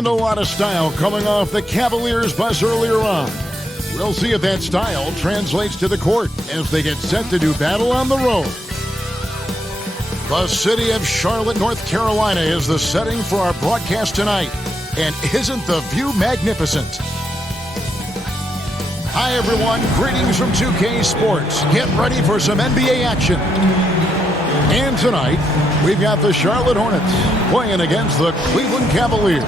And a lot of style coming off the Cavaliers bus earlier on. We'll see if that style translates to the court as they get set to do battle on the road. The city of Charlotte, North Carolina is the setting for our broadcast tonight. And isn't the view magnificent? Hi, everyone. Greetings from 2K Sports. Get ready for some NBA action. And tonight, we've got the Charlotte Hornets playing against the Cleveland Cavaliers.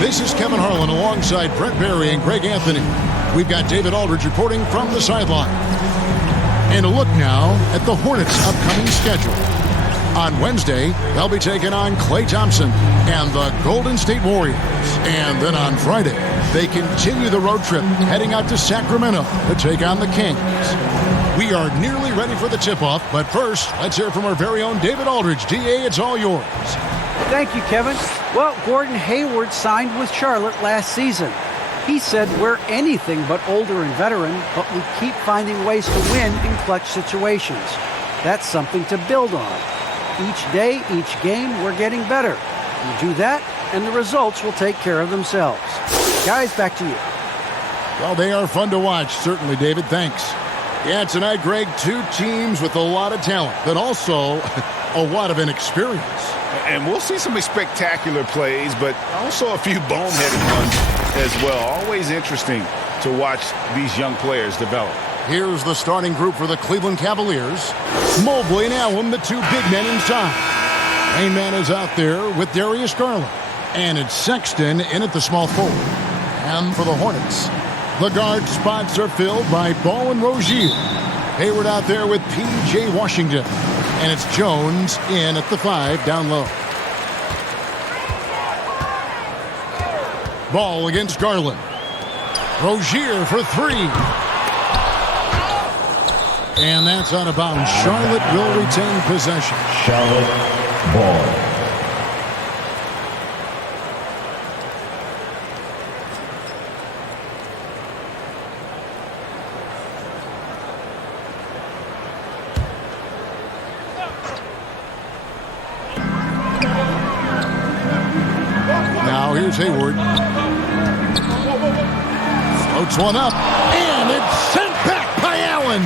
This is Kevin Harlan alongside Brent Barry and Greg Anthony. We've got David Aldridge reporting from the sideline. And a look now at the Hornets' upcoming schedule. On Wednesday, they'll be taking on Klay Thompson and the Golden State Warriors. And then on Friday, they continue the road trip heading out to Sacramento to take on the Kings. We are nearly ready for the tip-off, but first, let's hear from our very own David Aldridge. DA, it's all yours. Thank you, Kevin. Well, Gordon Hayward signed with Charlotte last season. He said we're anything but older and veteran, but we keep finding ways to win in clutch situations. That's something to build on. Each day, each game, we're getting better. You do that, and the results will take care of themselves. Guys, back to you. Well, they are fun to watch, certainly, David. Thanks. Yeah, tonight, Greg, two teams with a lot of talent, but also a lot of inexperience. And we'll see some spectacular plays, but also a few boneheaded ones as well. Always interesting to watch these young players develop. Here's the starting group for the Cleveland Cavaliers. Mobley and Allen, the two big men inside. Main man is out there with Darius Garland. And it's Sexton in at the small forward. And for the Hornets, the guard spots are filled by Ball and Rozier. Hayward out there with P.J. Washington. And it's Jones in at the 5 down low. Ball against Garland. Rozier for 3. And that's out of bounds. Charlotte will retain possession. Charlotte ball. Now here's Hayward. Floats one up. And it's sent back by Allen.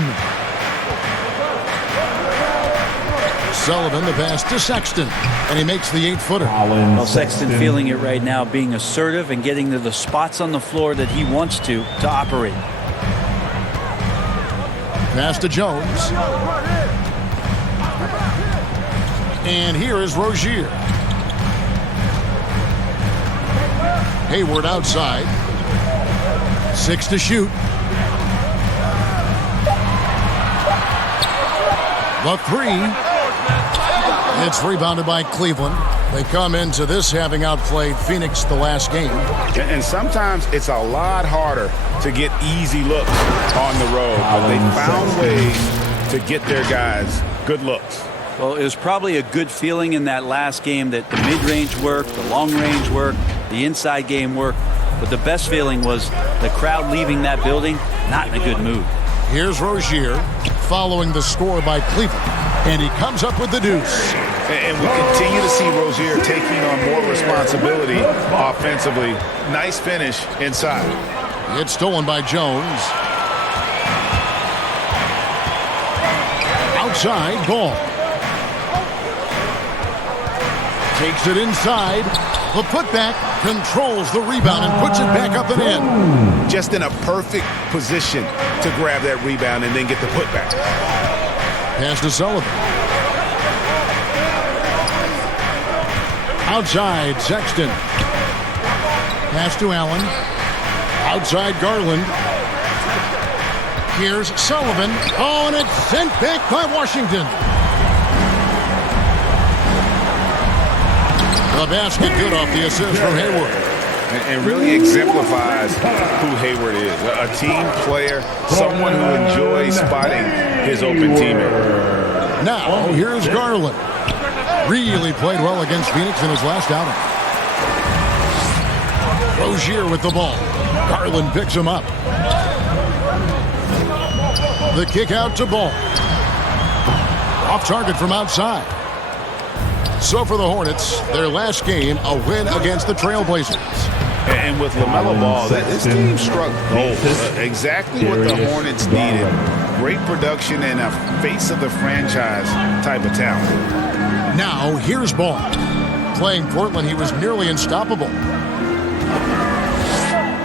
Sullivan, the pass to Sexton, and he makes the 8-footer. Well, Sexton feeling it right now, being assertive and getting to the spots on the floor that he wants to operate. Pass to Jones. And here is Rozier. Hayward outside. 6 to shoot. The 3. It's rebounded by Cleveland. They come into this having outplayed Phoenix the last game. And sometimes it's a lot harder to get easy looks on the road, but they found ways to get their guys good looks. Well, it was probably a good feeling in that last game that the mid-range worked, the long-range worked, the inside game worked. But the best feeling was the crowd leaving that building not in a good mood. Here's Rozier following the score by Cleveland. And he comes up with the deuce. And we continue to see Rozier taking on more responsibility offensively. Nice finish inside. It's stolen by Jones. Outside, Ball. Takes it inside. The putback controls the rebound and puts it back up and in. Just in a perfect position to grab that rebound and then get the putback. Pass to Sullivan. Outside, Sexton. Pass to Allen. Outside, Garland. Here's Sullivan. Oh, and it's sent back by Washington. The basket good off the assist from Hayward. And really exemplifies who Hayward is. A team player, someone who enjoys spotting his open teammate. Now, here's Garland. Really played well against Phoenix in his last outing. Rozier with the ball. Garland picks him up. The kick out to Ball. Off target from outside. So for the Hornets, their last game, a win against the Trailblazers. And with LaMelo Ball, this team struck gold. Exactly what the Hornets needed. Great production and a face of the franchise type of talent. Now, here's Ball. Playing Portland, he was nearly unstoppable.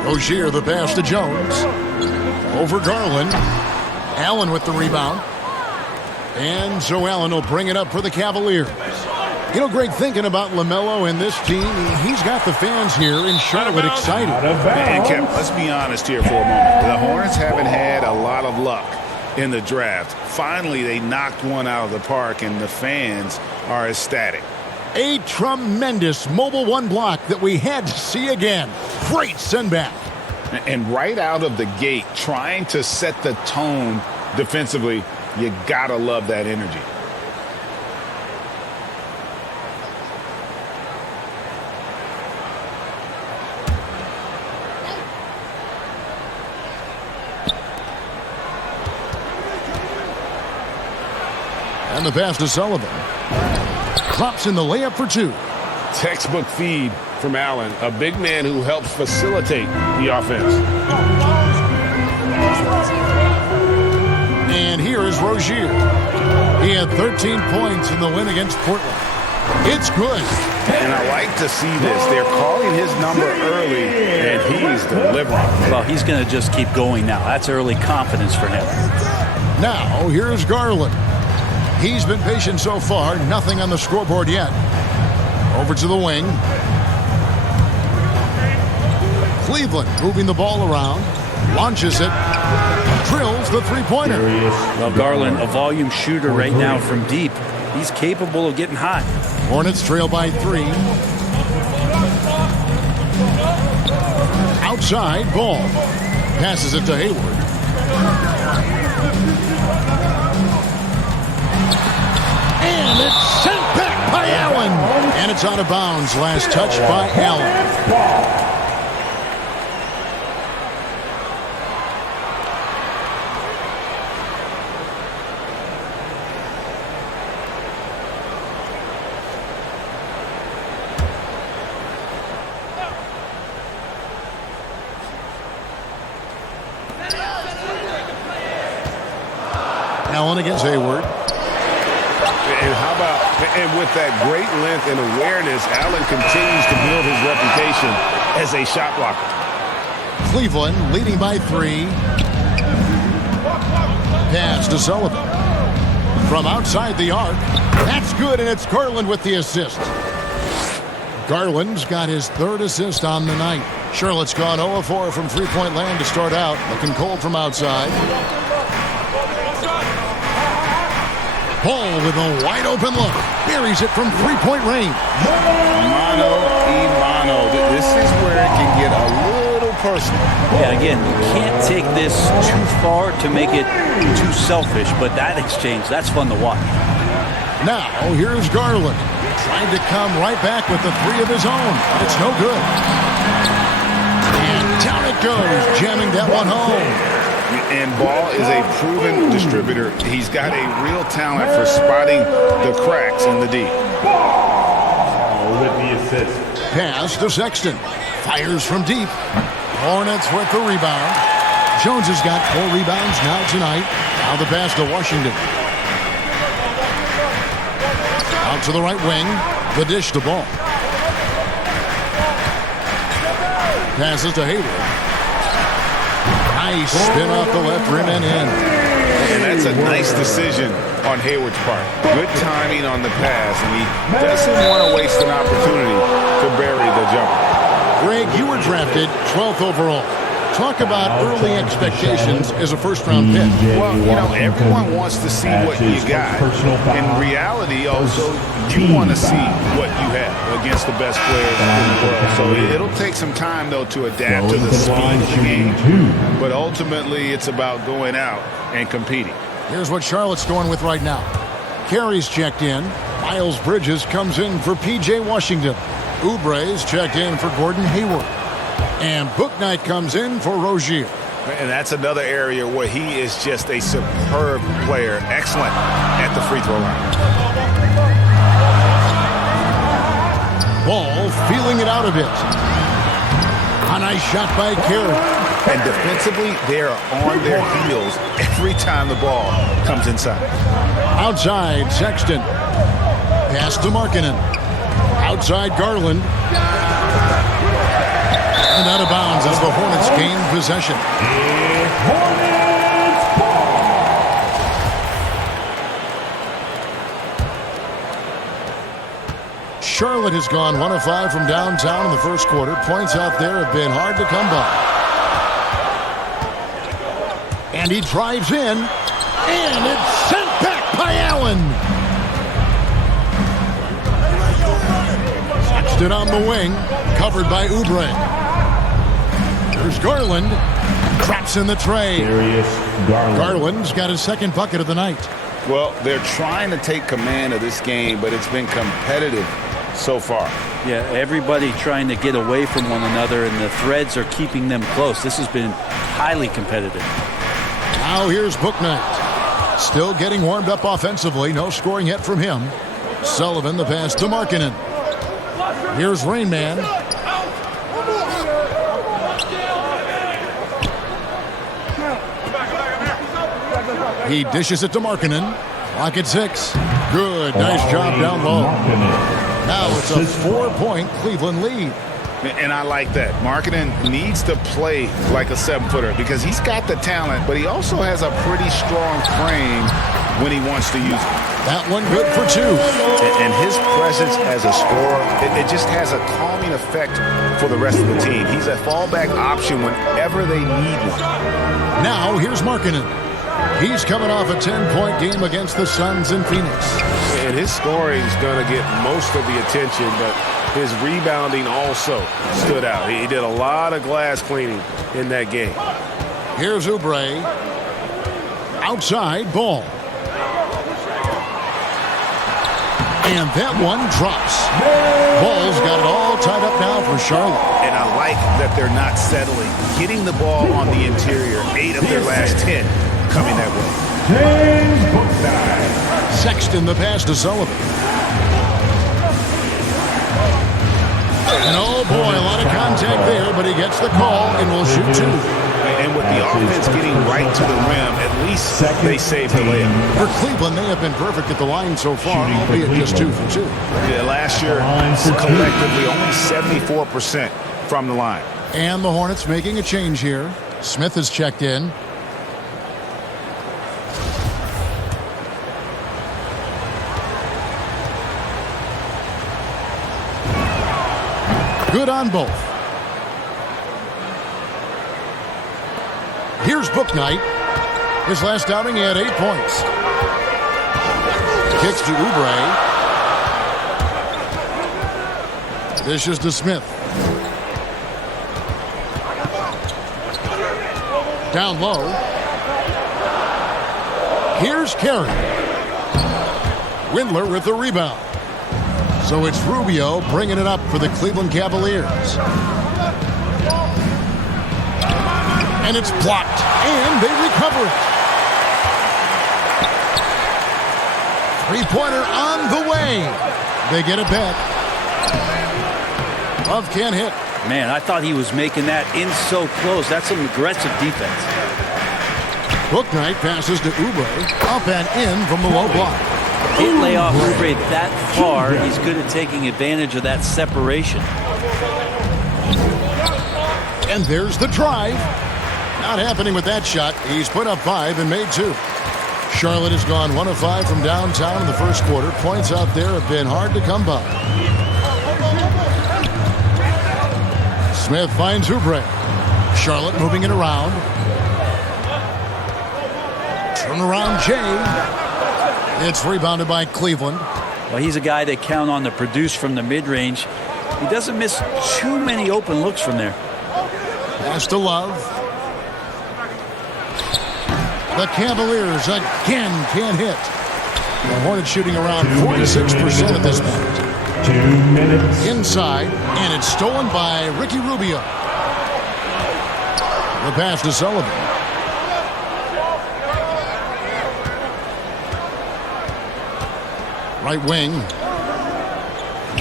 Rozier, the pass to Jones. Over Garland. Allen with the rebound. And so Allen will bring it up for the Cavaliers. You know, Greg, thinking about LaMelo and this team, he's got the fans here in Charlotte excited. And Kevin, let's be honest here for a moment. The Hornets haven't had a lot of luck in the draft. Finally, they knocked one out of the park, and the fans are ecstatic. A tremendous Mobile One block that we had to see again. Great send back. And right out of the gate, trying to set the tone defensively, you gotta love that energy. And the pass to Sullivan. Drops in the layup for two. Textbook feed from Allen, a big man who helps facilitate the offense. And here is Rozier. He had 13 points in the win against Portland. It's good. And I like to see this. They're calling his number early, and he's delivering. Well, he's going to just keep going now. That's early confidence for him. Now, here's Garland. He's been patient so far. Nothing on the scoreboard yet. Over to the wing. Cleveland moving the ball around. Launches it. Drills the three-pointer. Well, Garland, a volume shooter right now from deep. He's capable of getting hot. Hornets trail by 3. Outside, Ball. Passes it to Hayward. And it's sent back by Allen. And it's out of bounds. Last touch by Allen. Allen against Hayward. And how about, and with that great length and awareness, Allen continues to build his reputation as a shot blocker. Cleveland leading by 3. Pass to Sullivan. From outside the arc. That's good, and it's Garland with the assist. Garland's got his 3rd assist on the night. Charlotte's gone 0-4 from three-point land to start out. Looking cold from outside. Paul with a wide-open look. Buries it from three-point range. Mano y mano. This is where it can get a little personal. Yeah, again, you can't take this too far to make it too selfish, but that exchange, that's fun to watch. Now, here's Garland. Trying to come right back with the 3 of his own, but it's no good. And down it goes, jamming that one home. And Ball is a proven distributor. He's got a real talent for spotting the cracks in the D. With the assist. Pass to Sexton. Fires from deep. Hornets with the rebound. Jones has got 4 rebounds now tonight. Now the pass to Washington. Out to the right wing. The dish to Ball. Passes to Hayward. Nice spin off the left rim and in. And that's a nice decision on Hayward's part. Good timing on the pass, and he doesn't want to waste an opportunity to bury the jumper. Greg, you were drafted 12th overall. Talk about early expectations as a first-round pick. Well, you know, everyone wants to see what you got. In reality, also, you want to see what you have against the best players in the world. So it'll take some time, though, to adapt to the speed of the game. But ultimately, it's about going out and competing. Here's what Charlotte's going with right now. Carey's checked in. Miles Bridges comes in for P.J. Washington. Oubre's checked in for Gordon Hayward. And Bouknight comes in for Rozier. And that's another area where he is just a superb player. Excellent at the free throw line. Ball feeling it out a bit. A nice shot by Carey. And defensively, they are on their heels every time the ball comes inside. Outside, Sexton. Pass to Markkanen. Outside, Garland. And out of bounds as the Hornets gain possession. Charlotte has gone 1 of 5 from downtown in the first quarter. Points out there have been hard to come by. And he drives in. And it's sent back by Allen. Sexton on the wing. Covered by Oubre. There's Garland. Traps in the tray. Garland's got his second bucket of the night. Well, they're trying to take command of this game, but it's been competitive so far. Yeah, everybody trying to get away from one another, and the threads are keeping them close. This has been highly competitive. Now here's Bouknight. Still getting warmed up offensively. No scoring yet from him. Sullivan the pass to Markkanen. Here's Rainman. He dishes it to Markkanen. Clock at 6. Good. Nice job down low. Now it's a 4-point Cleveland lead. And I like that. Markkanen needs to play like a 7-footer because he's got the talent, but he also has a pretty strong frame when he wants to use it. That one good for 2. And his presence as a scorer, it just has a calming effect for the rest of the team. He's a fallback option whenever they need one. Now here's Markkanen. He's coming off a 10-point game against the Suns in Phoenix. And his scoring is going to get most of the attention, but his rebounding also stood out. He did a lot of glass cleaning in that game. Here's Oubre. Outside, Ball. And that one drops. Ball's got it all tied up now for Charlotte. And I like that they're not settling. Getting the ball on the interior, 8 of their last 10 coming that way. Sexton the pass to Sullivan. And oh boy, a lot of contact there, but he gets the call and will shoot 2. And with the offense getting right to the rim, at least they save the layup. For Cleveland, they have been perfect at the line so far, albeit just 2 for 2. Yeah, last year, collectively, only 74% from the line. And the Hornets making a change here. Smith has checked in. Good on both. Here's Bouknight. His last outing, he had 8 points. Kicks to Oubre. Dishes to Smith. Down low. Here's Carey. Windler with the rebound. So it's Rubio bringing it up for the Cleveland Cavaliers. And it's blocked. And they recover it. 3-pointer on the way. They get it back. Love can't hit. Man, I thought he was making that in so close. That's some aggressive defense. Bouknight passes to Oubre. Up and in from the low block. Can't lay off Oubre that far. He's good at taking advantage of that separation. And there's the drive. Not happening with that shot. He's put up 5 and made 2. Charlotte has gone 1 of 5 from downtown in the first quarter. Points out there have been hard to come by. Smith finds Oubre. Charlotte moving it around. Turnaround Jay. It's rebounded by Cleveland. Well, he's a guy they count on to produce from the mid-range. He doesn't miss too many open looks from there. Pass to Love. The Cavaliers again can't hit. The Hornets shooting around 46% at this point. 2 minutes. Inside, and it's stolen by Ricky Rubio. The pass to Sullivan. Right wing.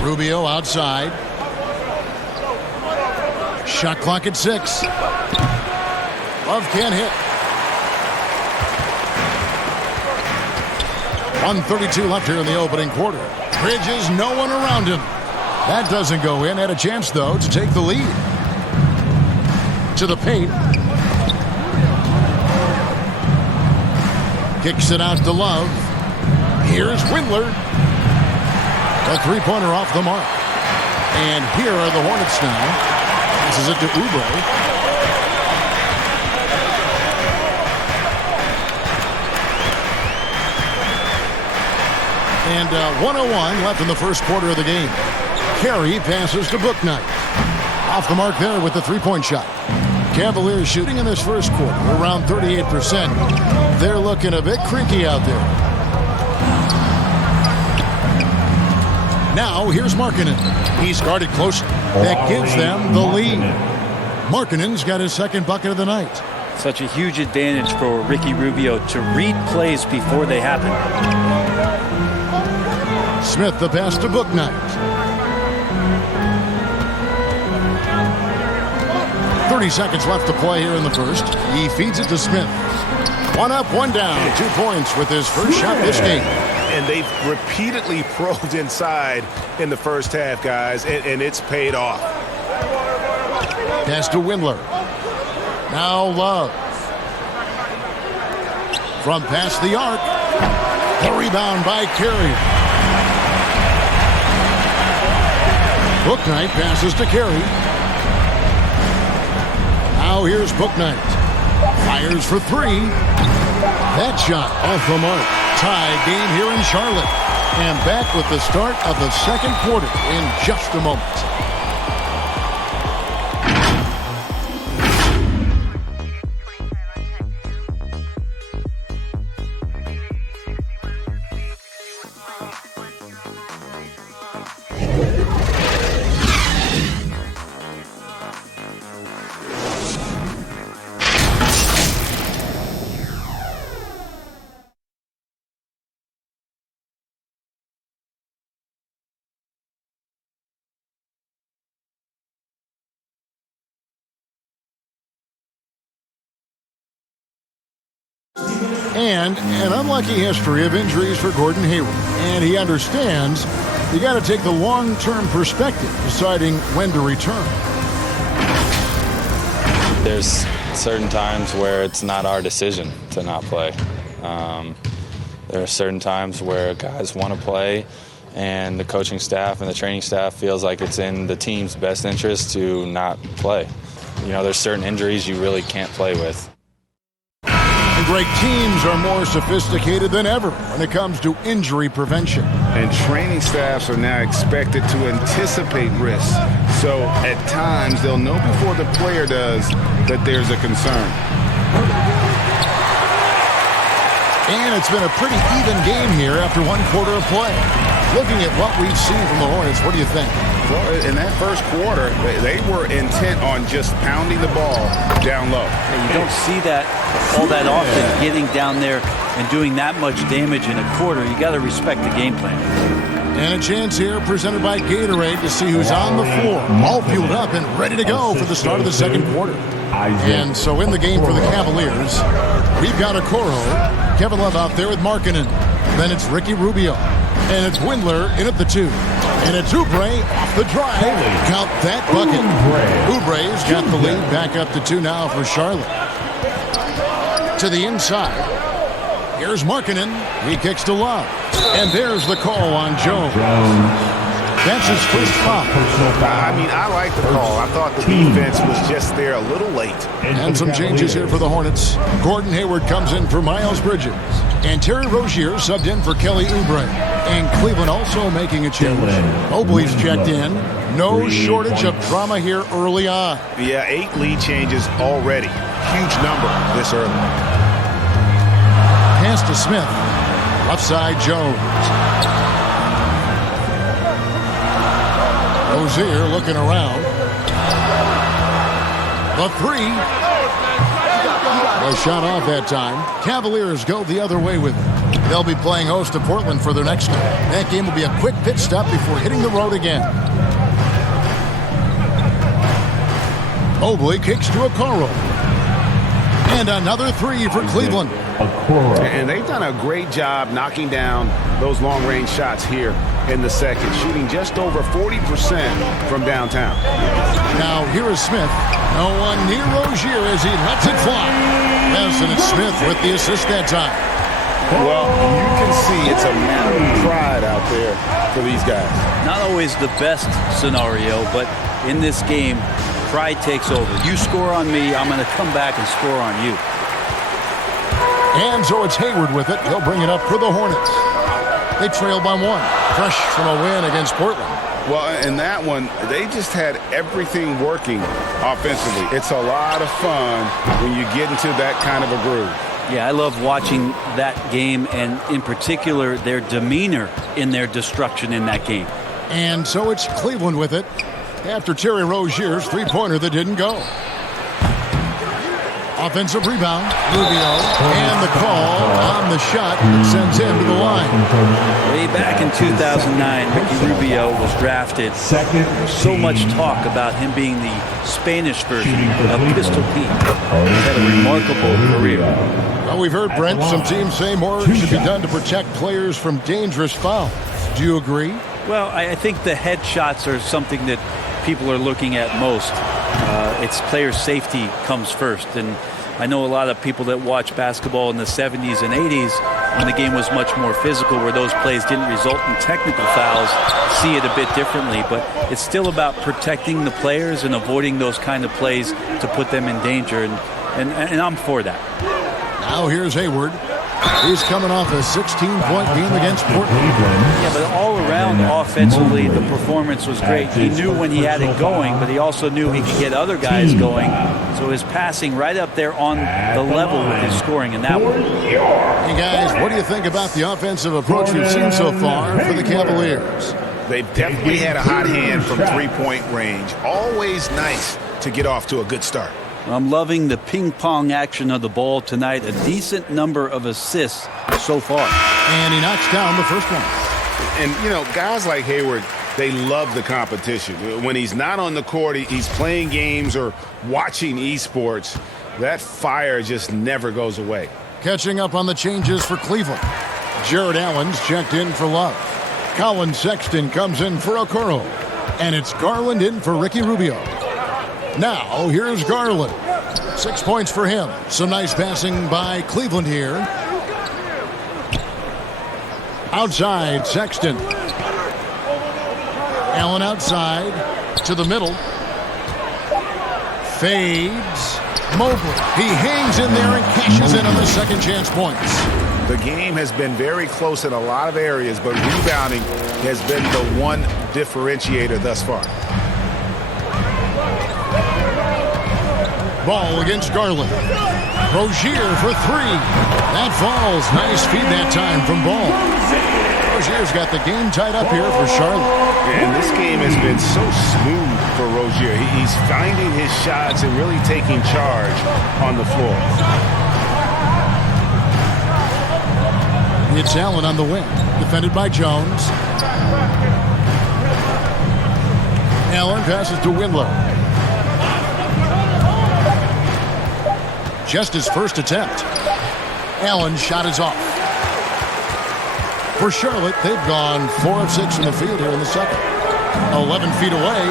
Rubio outside. Shot clock at 6. Love can't hit. 1:32 left here in the opening quarter. Bridges, no one around him. That doesn't go in. Had a chance, though, to take the lead. To the paint. Kicks it out to Love. Here's Windler. A three-pointer off the mark. And here are the Hornets now. Passes it to Oubre. And 1:01 left in the first quarter of the game. Carey passes to Bouknight. Off the mark there with the three-point shot. Cavaliers shooting in this first quarter around 38%. They're looking a bit creaky out there. Now here's Markkanen. He's guarded closely. That gives them the lead. Markkanen's got his second bucket of the night. Such a huge advantage for Ricky Rubio to read plays before they happen. Smith the pass to Bouknight. 30 seconds left to play here in the first. He feeds it to Smith. One up, one down. 2 points with his first shot this game. And they've repeatedly probed inside in the first half, guys, and it's paid off. Pass to Windler. Now Love. From past the arc. The rebound by Carey. Bouknight passes to Carey. Now here's Bouknight. Fires for 3. That shot off the mark. Tie game here in Charlotte. And back with the start of the second quarter in just a moment. And an unlucky history of injuries for Gordon Hayward. And he understands you got to take the long-term perspective, deciding when to return. There's certain times where it's not our decision to not play. There are certain times where guys want to play, and the coaching staff and the training staff feels like it's in the team's best interest to not play. You know, there's certain injuries you really can't play with. And great teams are more sophisticated than ever when it comes to injury prevention. And training staffs are now expected to anticipate risks. So at times they'll know before the player does that there's a concern. And it's been a pretty even game here after 1 quarter of play. Looking at what we've seen from the Hornets, what do you think? Well, in that first quarter, they were intent on just pounding the ball down low. And you don't see that all that often, getting down there and doing that much damage in a quarter. You got to respect the game plan. And a chance here presented by Gatorade to see who's on the floor. All fueled up and ready to go for the start of the second quarter. And so in the game for the Cavaliers, we've got Okoro, Kevin Love out there with Markkanen. Then it's Ricky Rubio. And it's Windler in at the 2. And it's Oubre off the drive. Count that bucket. Oubre's got the lead back up to 2 now for Charlotte. To the inside. Here's Markkanen. He kicks to Love. And there's the call on Jones. That's his first foul. I mean, I like the call. I thought the defense was just there a little late. And some changes here for the Hornets. Gordon Hayward comes in for Miles Bridges. And Terry Rozier subbed in for Kelly Oubre. And Cleveland also making a change. Mobley's checked in. No shortage of drama here early on. Yeah, 8 lead changes already. Huge number this early. Pass to Smith. Left side, Jones. Rozier looking around. The 3. A shot off that time. Cavaliers go the other way with it. They'll be playing host to Portland for their next game. That game will be a quick pit stop before hitting the road again. Mobley kicks to Okoro. And another three for Cleveland. And they've done a great job knocking down those long-range shots here in the second, shooting just over 40% from downtown. Now here is Smith. No one near Rozier as he lets it fly. Yes, and it's Smith with the assist that time. Well, you can see it's a matter of pride out there for these guys. Not always the best scenario, but in this game, pride takes over. You score on me, I'm going to come back and score on you. And so it's Hayward with it. He'll bring it up for the Hornets. They trail by one. Fresh from a win against Portland. Well, in that one, they just had everything working offensively. It's a lot of fun when you get into that kind of a groove. Yeah, I love watching that game, and in particular, their demeanor in their destruction in that game. And so it's Cleveland with it after Terry Rozier's three-pointer that didn't go. Offensive rebound, Rubio, and the call on the shot that sends him to the line. Way back in 2009, Ricky Rubio was drafted. So much talk about him being the Spanish version of Pistol Pete. He's had a remarkable career. Well, we've heard, Brent, some teams say more should be done to protect players from dangerous fouls. Do you agree? Well, I think the headshots are something that people are looking at most. It's player safety comes first, and I know a lot of people that watch basketball in the 70s and 80s when the game was much more physical, where those plays didn't result in technical fouls, see it a bit differently, but it's still about protecting the players and avoiding those kind of plays to put them in danger, and I'm for that. Now here's Hayward. He's coming off a 16-point game against Portland. Yeah, but all around offensively, the performance was great. He knew when he had it going, but he also knew he could get other guys going. So his passing right up there on the level with his scoring in that one. Hey, guys, what do you think about the offensive approach we've seen so far for the Cavaliers? They've definitely had a hot hand from three-point range. Always nice to get off to a good start. I'm loving the ping-pong action of the ball tonight. A decent number of assists so far. And he knocks down the first one. And, you know, guys like Hayward, they love the competition. When he's not on the court, he's playing games or watching esports. That fire just never goes away. Catching up on the changes for Cleveland. Jared Allen's checked in for Love. Colin Sexton comes in for Okoro. And it's Garland in for Ricky Rubio. Now, here's Garland. 6 points for him. Some nice passing by Cleveland here. Outside, Sexton. Allen outside to the middle. Fades. Mobley. He hangs in there and cashes in on the second chance points. The game has been very close in a lot of areas, but rebounding has been the one differentiator thus far. Ball against Garland. Rozier for three. That falls. Nice feed that time from Ball. Rozier's got the game tied up here for Charlotte. And this game has been so smooth for Rozier. He's finding his shots and really taking charge on the floor. It's Allen on the wing. Defended by Jones. Allen passes to Windlow. Just his first attempt. Allen's shot is off. For Charlotte, they've gone 4 of 6 from the field here in the second. 11 feet away.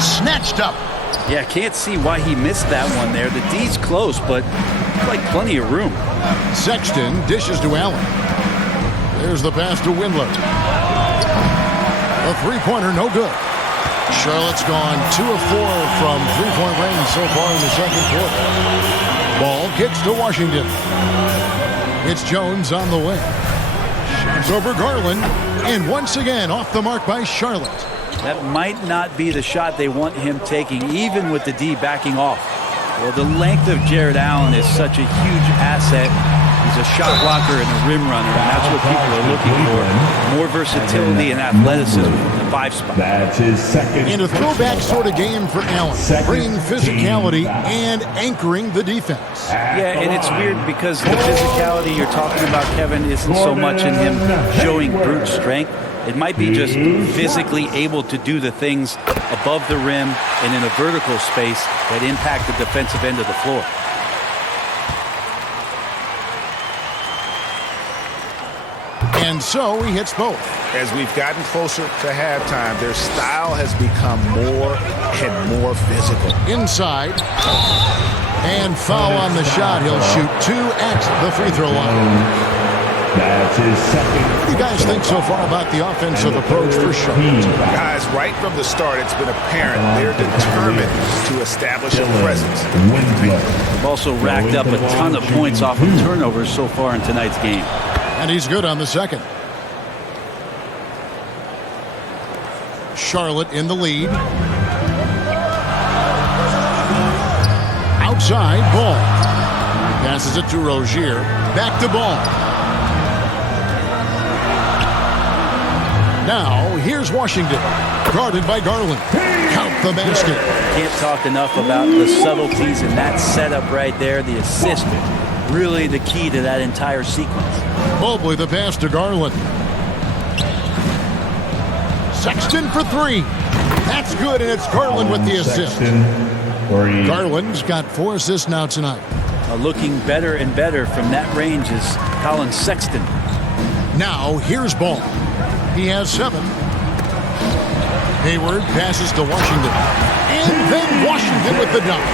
Snatched up. Yeah, can't see why he missed that one there. The D's close, but like plenty of room. Sexton dishes to Allen. There's the pass to Windlow. A three-pointer, no good. Charlotte's gone 2 of 4 from three-point range so far in the second quarter. Ball kicks to Washington. It's Jones on the wing. Shots over Garland. And once again off the mark by Charlotte. That might not be the shot they want him taking, even with the D backing off. Well, the length of Jared Allen is such a huge asset. He's a shot blocker and a rim runner, and that's what people are looking for. More versatility and athleticism from the 5 spot. That's his second. In a throwback sort of game for Allen, bringing physicality and anchoring the defense. Yeah, and it's weird because the physicality you're talking about, Kevin, isn't so much in him showing brute strength. It might be just physically able to do the things above the rim and in a vertical space that impact the defensive end of the floor. And so he hits both. As we've gotten closer to halftime, their style has become more and more physical. Inside. And foul on the shot. He'll shoot 2 at the free throw line. That's his second. What do you guys think so far about the offensive approach for Charlotte? Guys, right from the start, it's been apparent they're determined to establish a presence. They've also racked up a ton of points off of turnovers so far in tonight's game. And he's good on the second. Charlotte in the lead. Outside, Ball. Passes it to Rozier. Back to Ball. Now, here's Washington. Guarded by Garland. Count the basket. Can't talk enough about the subtleties in that setup right there. The assist, really the key to that entire sequence. Mobley the pass to Garland. Sexton for 3. That's good, and it's Garland with the assist. Garland's got 4 assists now tonight. Looking better and better from that range is Colin Sexton. Now, here's Ball. He has 7. Hayward passes to Washington. And then Washington with the dunk.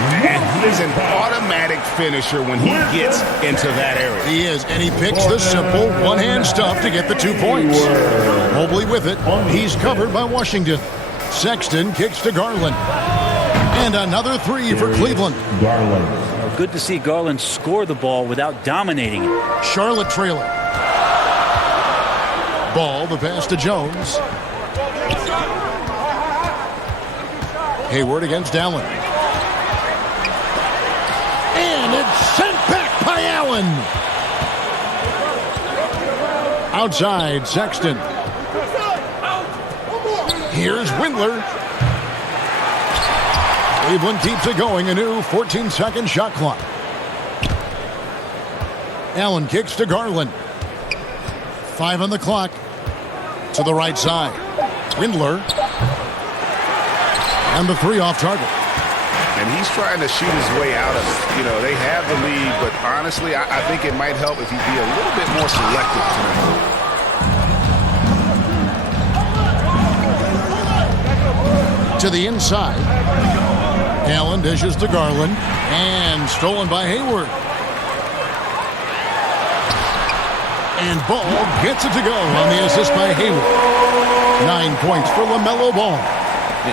And he's an automatic finisher when he gets into that area. He is, and he picks the simple one-hand stuff to get the 2 points. Mobley with it. He's covered by Washington. Sexton kicks to Garland. And another 3 for Cleveland. Garland. Good to see Garland score the ball without dominating it. Charlotte trailing. Ball, the pass to Jones. Hayward against Allen. And it's sent back by Allen. Outside, Sexton. Here's Windler. Cleveland keeps it going. A new 14-second shot clock. Allen kicks to Garland. 5 on the clock. To the right side. Windler. And the 3 off target. And he's trying to shoot his way out of it. You know, they have the lead, but honestly, I think it might help if he'd be a little bit more selective tonight. To the inside. Allen dishes to Garland. And stolen by Hayward. And Ball gets it to go on the assist by Hayward. 9 points for LaMelo Ball.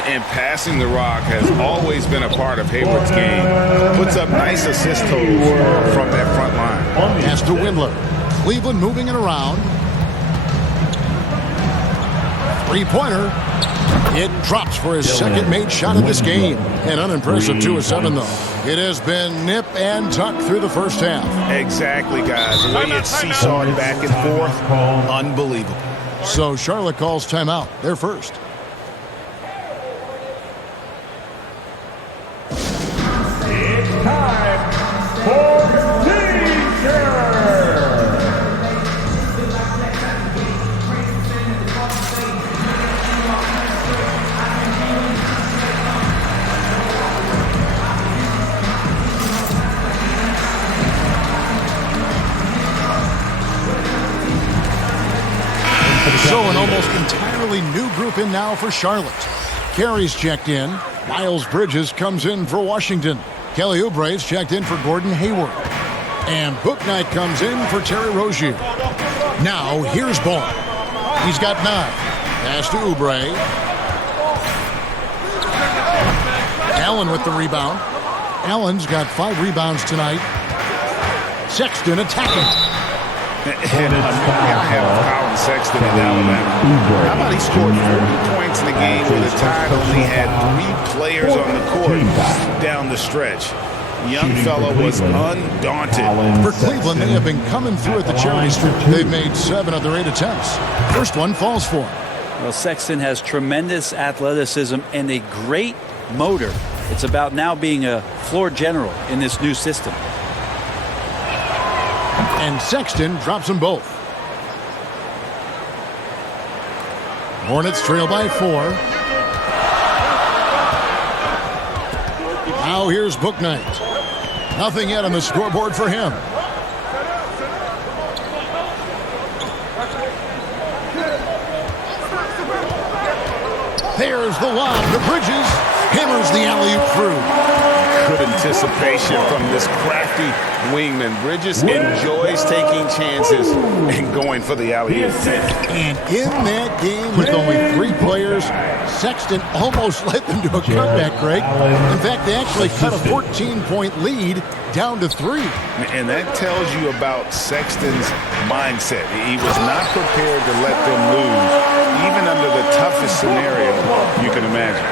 And passing the rock has always been a part of Hayward's game. Puts up nice assist totals from that front line. Pass to Windler. Cleveland moving it around. 3-pointer. It drops for his second made shot of this game. An unimpressive 2 of 7, though. It has been nip and tuck through the first half. Exactly, guys. The way it's seesawed back and forth, unbelievable. So Charlotte calls timeout. They're first. It's time for teacher. So an almost entirely new group in now for Charlotte. Carey's checked in. Miles Bridges comes in for Washington. Kelly Oubre's checked in for Gordon Hayward. And Bouknight comes in for Terry Rozier. Now here's Ball. He's got 9. Pass to Oubre. Allen with the rebound. Allen's got 5 rebounds tonight. Sexton attacking. And I have Colin Sexton in Alabama. How about he scored 40 points in the game where the Tide only had 3 players on the court down the stretch. young fella was undaunted. For Cleveland, they have been coming through at the charity strip. They've made 7 of their 8 attempts. First one falls for him. Well, Sexton has tremendous athleticism and a great motor. It's about now being a floor general in this new system. And Sexton drops them both. Hornets trail by 4. Now here's Bouknight. Nothing yet on the scoreboard for him. There's the lob to Bridges. Hammers the alley-oop through. Good anticipation from this crafty wingman. Bridges enjoys taking chances and going for the alley-oop. And in that game with only 3 players, Sexton almost led them to a comeback, Greg. In fact, they actually cut a 14-point lead down to 3. And that tells you about Sexton's mindset. He was not prepared to let them lose, even under the toughest scenario you can imagine.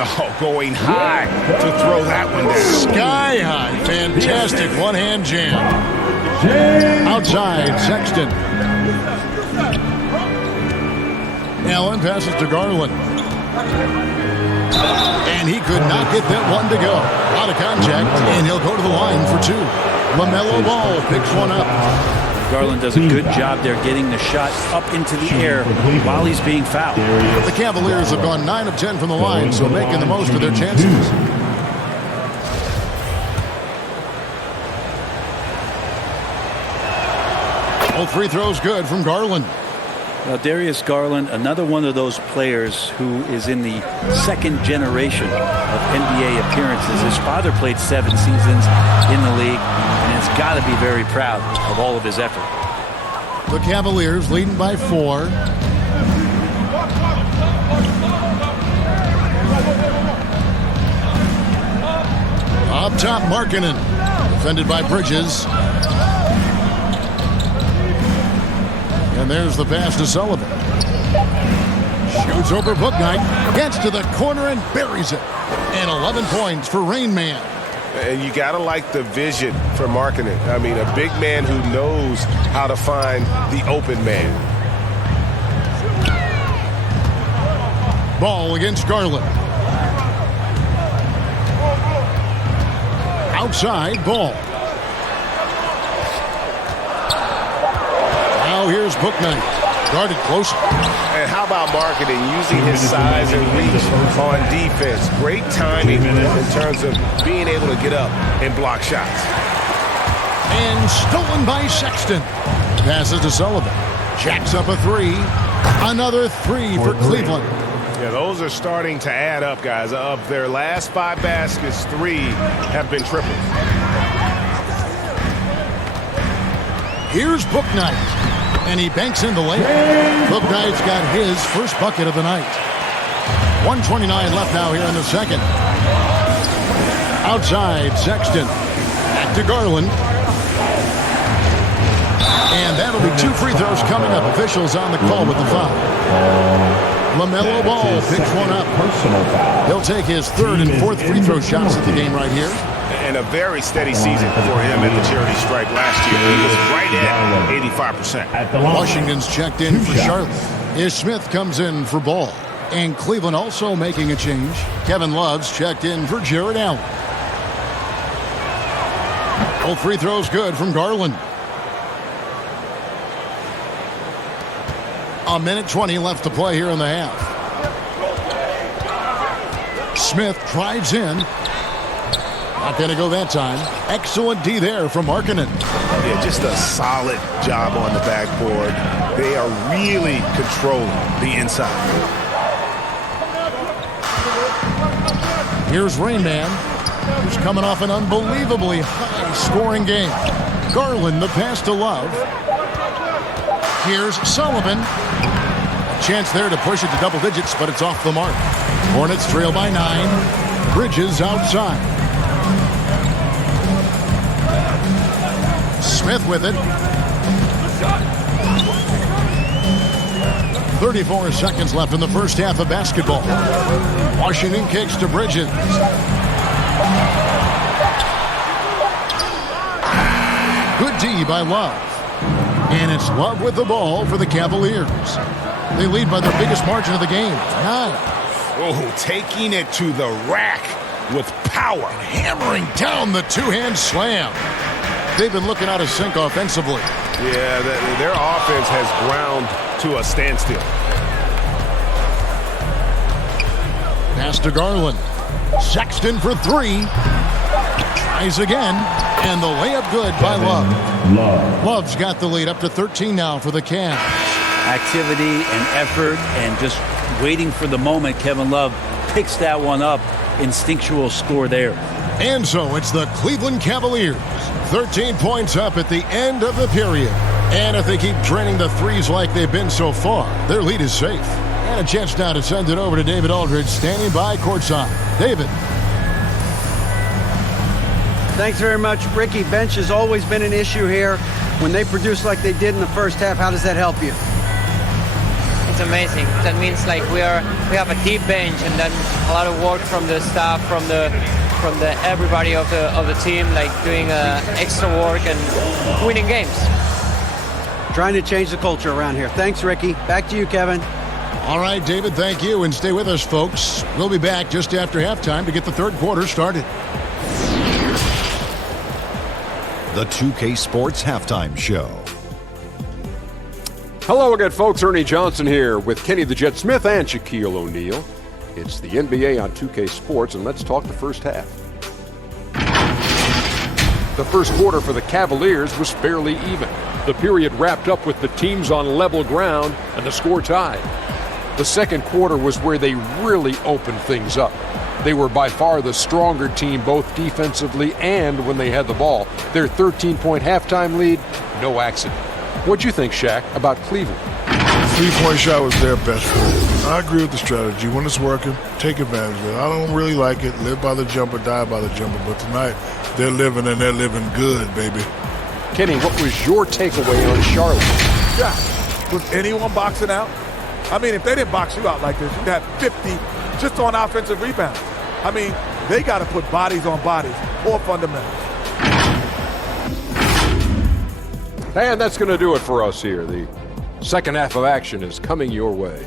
Oh, going high to throw that one down. Sky high. Fantastic one-hand jam. Outside, Sexton. Allen passes to Garland. And he could not get that one to go. Out of contact, and he'll go to the line for 2. LaMelo Ball picks one up. Garland does a good job there getting the shot up into the air while he's being fouled. The Cavaliers have gone 9 of 10 from the line, so making the most of their chances. All free throws good from Garland. Well, Darius Garland, another one of those players who is in the second generation of NBA appearances. His father played 7 seasons in the league, and has got to be very proud of all of his effort. The Cavaliers leading by 4. Up top, Markkanen. Defended by Bridges. And there's the pass to Sullivan. Shoots over Bouknight. Gets to the corner and buries it. And 11 points for Rain Man. And you got to like the vision for Markkanen. I mean, a big man who knows how to find the open man. Ball against Garland. Outside, Ball. Now here's Bouknight. Guarded close. And how about Markkanen using his size and reach on defense? Great timing in terms of being able to get up and block shots. And stolen by Sexton. Passes to Sullivan. Jacks up a 3. Another 3 for Cleveland. Yeah, those are starting to add up, guys. Of their last 5 baskets, 3 have been triples. Here's Bouknight. And he banks in the layup. Bouknight's got his first bucket of the night. 1:29 left now here in the second. Outside, Sexton. Back to Garland. And that'll be 2 free throws coming up. Officials on the call with the foul. LaMelo Ball picks one up. He'll take his 3rd and 4th free throw shots of the game right here. And a very steady season for him at the charity stripe last year. He was right at 85%. Washington's checked in for Charlotte. Ish Smith comes in for Ball. And Cleveland also making a change. Kevin Love's checked in for Jared Allen. All free throws good from Garland. 1:20 left to play here in the half. Smith drives in. Not going to go that time. Excellent D there from Markkanen. Yeah, just a solid job on the backboard. They are really controlling the inside. Here's Rain Man, who's coming off an unbelievably high-scoring game. Garland, the pass to Love. Here's Sullivan. A chance there to push it to double digits, but it's off the mark. Hornets trail by 9. Bridges outside. Smith with it. 34 seconds left in the first half of basketball. Good D by Love. And it's Love with the ball for the Cavaliers. They lead by their biggest margin of the game, 9. Oh, taking it to the rack with power. Hammering down the two-hand slam. They've been looking out of sync offensively. Yeah, their offense has ground to a standstill. Pass to Garland. Sexton for 3. Tries again. And the layup good by Love. Love's got the lead up to 13 now for the Cavs. Activity and effort and just waiting for the moment. Kevin Love picks that one up. Instinctual score there. And so it's the Cleveland Cavaliers. 13 points up at the end of the period. And if they keep draining the threes like they've been so far, their lead is safe. And a chance now to send it over to David Aldridge, standing by courtside. David. Thanks very much, Ricky. Bench has always been an issue here. When they produce like they did in the first half, how does that help you? It's amazing. That means like we have a deep bench, and then a lot of work from the staff, from the everybody of the team, like doing extra work and winning games. Trying to change the culture around here. Thanks, Ricky. Back to you, Kevin. All right, David, thank you. And stay with us, folks. We'll be back just after halftime to get the third quarter started. The 2K Sports Halftime Show. Hello again, folks. Ernie Johnson here with Kenny the Jet Smith and Shaquille O'Neal. It's the NBA on 2K Sports, and let's talk the first half. The first quarter for the Cavaliers was fairly even. The period wrapped up with the teams on level ground and the score tied. The second quarter was where they really opened things up. They were by far the stronger team, both defensively and when they had the ball. Their 13-point halftime lead, no accident. What'd you think, Shaq, about Cleveland? Three-point shot was their best friend. I agree with the strategy. When it's working, take advantage of it. I don't really like it. Live by the jumper, die by the jumper. But tonight, they're living, and they're living good, baby. Kenny, what was your takeaway on Charlotte? Yeah. Was anyone boxing out? I mean, if they didn't box you out like this, you'd have 50 just on offensive rebounds. I mean, they got to put bodies on bodies or fundamentals. And that's going to do it for us here. The second half of action is coming your way.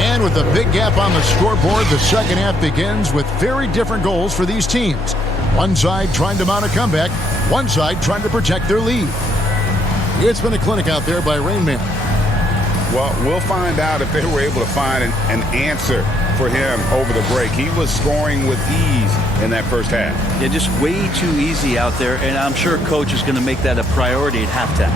And with a big gap on the scoreboard, the second half begins with very different goals for these teams. One side trying to mount a comeback, one side trying to protect their lead. It's been a clinic out there by Rain Man. Well, we'll find out if they were able to find an answer for him over the break. He was scoring with ease in that first half. Yeah, just way too easy out there, and I'm sure Coach is going to make that a priority at halftime.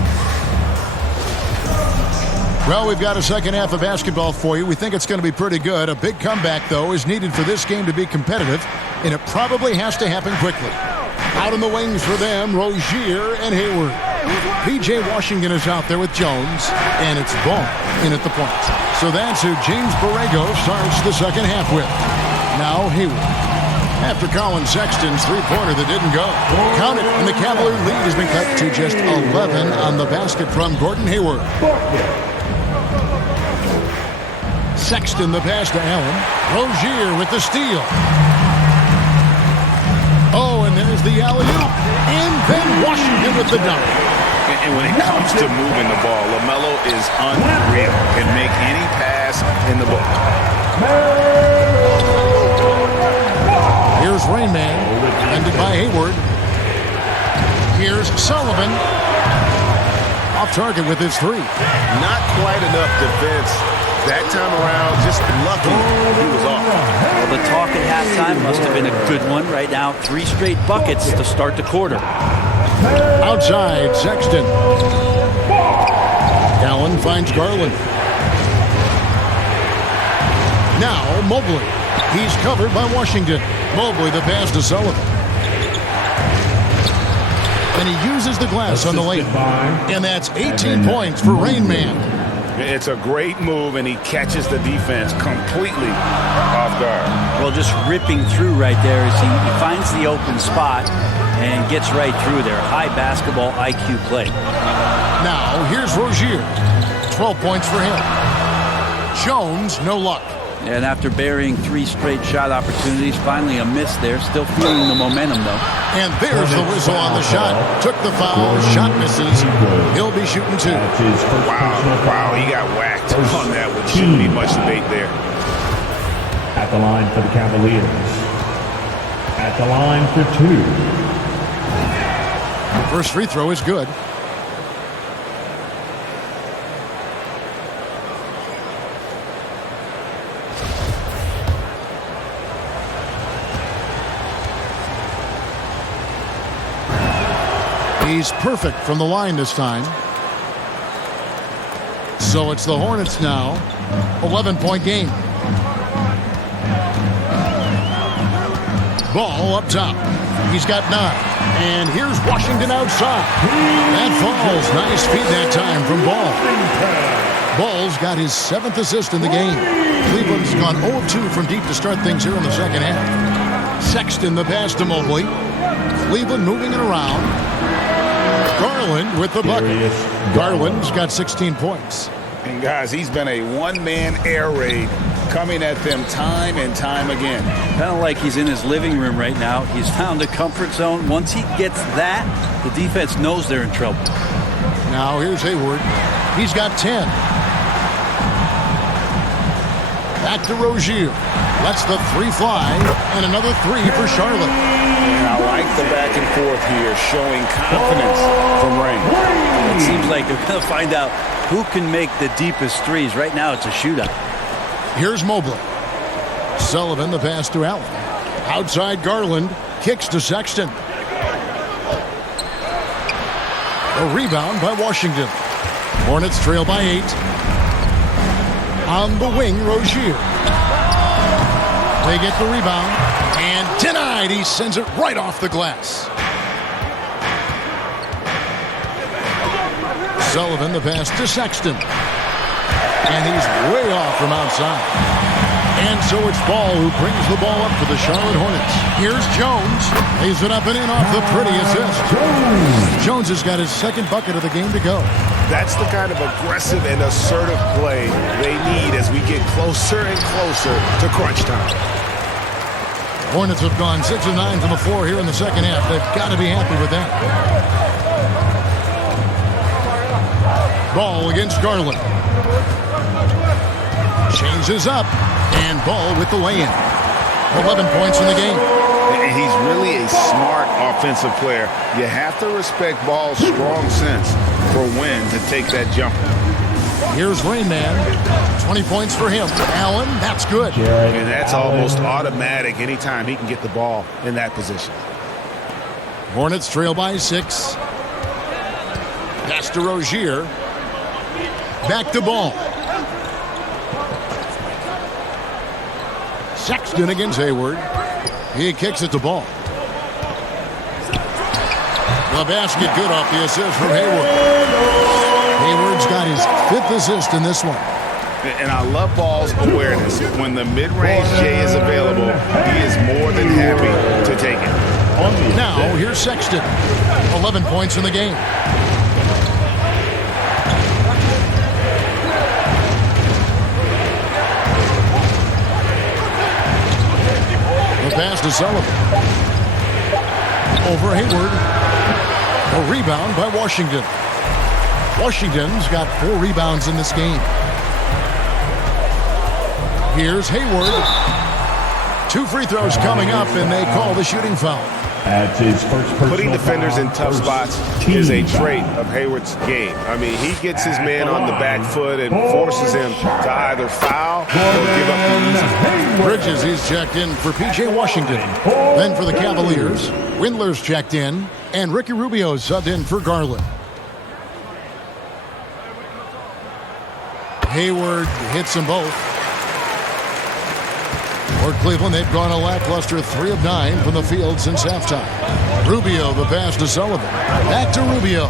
Well, we've got a second half of basketball for you. We think it's going to be pretty good. A big comeback, though, is needed for this game to be competitive, and it probably has to happen quickly. Out in the wings for them, Rozier and Hayward. P.J. Washington is out there with Jones, and it's Ball in at the point. So that's who James Borrego starts the second half with. Now Hayward. After Colin Sexton's three-pointer that didn't go. Count it, and the Cavalier lead has been cut to just 11 on the basket from Gordon Hayward. Sexton the pass to Allen. Rozier with the steal. Oh, and there's the alley-oop. And then Washington with the dunk. And when it comes to moving the ball, LaMelo is unreal. Can make any pass in the book. Here's Rain Man, defended by Hayward. Here's Sullivan. Off target with his three. Not quite enough defense that time around. Just lucky he was off. Well, the talk at halftime must have been a good one. Right now, 3 straight buckets to start the quarter. Outside, Sexton. Allen finds Garland. Now, Mobley. He's covered by Washington. Mobley the pass to Sullivan. And he uses the glass on the lane. And that's 18 points for Rain Man. It's a great move, and he catches the defense completely off guard. Well, just ripping through right there as he finds the open spot and gets right through there. High basketball IQ play. Now, here's Rozier. 12 points for him. Jones, no luck. And after burying 3 straight shot opportunities, finally a miss there. Still feeling the momentum, though. And there's the whistle on the shot. Took the foul. Shot misses. He'll be shooting 2. Wow, he got whacked on that one. Shouldn't be much debate there. At the line for the Cavaliers. At the line for 2. First free throw is good. He's perfect from the line this time. So it's the Hornets now. 11-point game. Ball up top. He's got 9. And here's Washington outside. That falls. Nice feed that time from Ball. Ball's got his 7th assist in the game. Cleveland's gone 0-2 from deep to start things here in the second half. Sexton the pass to Mobley. Cleveland moving it around. Garland with the bucket. Garland's got 16 points. And guys, he's been a one-man air raid coming at them time and time again. Kind of like he's in his living room right now. He's found a comfort zone. Once he gets that, the defense knows they're in trouble. Now here's Hayward. He's got 10. Back to Rozier. Lets the 3 fly. And another 3 for Charlotte. And I like the back and forth here, showing confidence from Rain. It seems like they're going to find out who can make the deepest threes. Right now, it's a shootout. Here's Mobley. Sullivan, the pass to Allen. Outside Garland. Kicks to Sexton. A rebound by Washington. Hornets trail by 8. On the wing, Rozier. They get the rebound. And denied. He sends it right off the glass. Sullivan, the pass to Sexton. And he's way off from outside. And so it's Ball who brings the ball up for the Charlotte Hornets. Here's Jones. Lays it up and in off the pretty assist. Jones has got his 2nd bucket of the game to go. That's the kind of aggressive and assertive play they need as we get closer and closer to crunch time. Hornets have gone 6 of 9 from the floor here in the second half. They've got to be happy with that. Ball against Garland. Changes up. And Ball with the lay-in. 11 points in the game. And he's really a smart offensive player. You have to respect Ball's strong sense for when to take that jumper. Here's Rain Man. 20 points for him. Allen, that's good. And that's almost automatic anytime he can get the ball in that position. Hornets trail by 6. Pass to Rozier. Back to Ball. Sexton against Hayward. He kicks it to Ball. The basket good off the assist from Hayward. Hayward's got his 5th assist in this one. And I love Ball's awareness. When the mid-range J is available, he is more than happy to take it. Now, here's Sexton. 11 points in the game. The pass to Sullivan. Over Hayward. A rebound by Washington. Washington's got 4 rebounds in this game. Here's Hayward. 2 free throws coming up, and they call the shooting foul. That's his first personal Putting defenders foul, in tough spots is a trait of Hayward's game. I mean, he gets his man on the back foot and forces him to either foul or give up the easy. Bridges, he's checked in for P.J. Washington. Then for the Cavaliers, Windler's checked in, and Ricky Rubio subbed in for Garland. Hayward hits them both. For Cleveland, they've gone a lackluster 3 of 9 from the field since halftime. Rubio, the pass to Sullivan. Back to Rubio.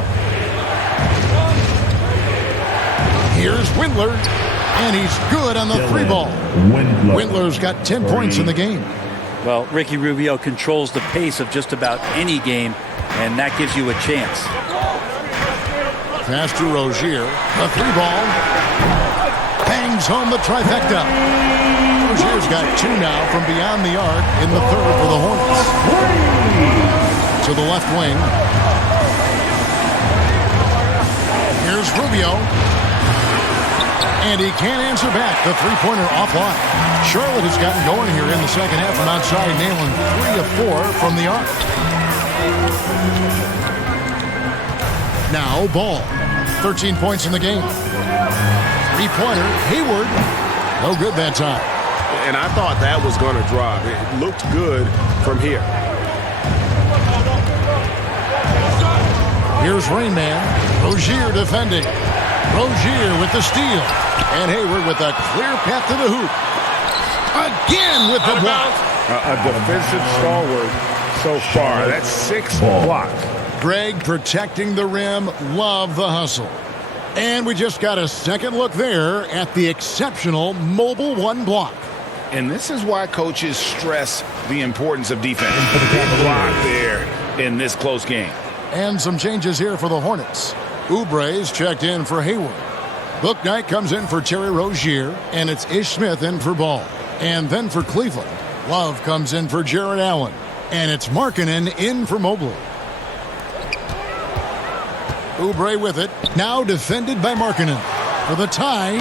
Here's Windler, and he's good on the 3 ball. Windler's got 10 points in the game. Well, Ricky Rubio controls the pace of just about any game, and that gives you a chance. Pass to Rozier. The 3-ball. Bangs home the trifecta. Rozier's got 2 now from beyond the arc in the third for the Hornets. To the left wing. Here's Rubio. And he can't answer back. The three-pointer offline. Charlotte has gotten going here in the second half from outside, nailing 3 of 4 from the arc. Now Ball. 13 points in the game. Three-pointer. Hayward. No good that time. And I thought that was going to drop. It looked good from here. Here's Rain Man. Rozier defending. Rozier with the steal. And Hayward with a clear path to the hoop. Again with the block. A defensive stalwart so far. That's 6 blocks. Greg protecting the rim. Love the hustle. And we just got a second look there at the exceptional mobile 1 block. And this is why coaches stress the importance of defense. Big block there in this close game. And some changes here for the Hornets. Oubre's checked in for Hayward. Bouknight comes in for Terry Rozier, and it's Ish Smith in for Ball. And then for Cleveland, Love comes in for Jared Allen, and it's Markkanen in for Mobley. Oubre with it, now defended by Markkanen. For the tie,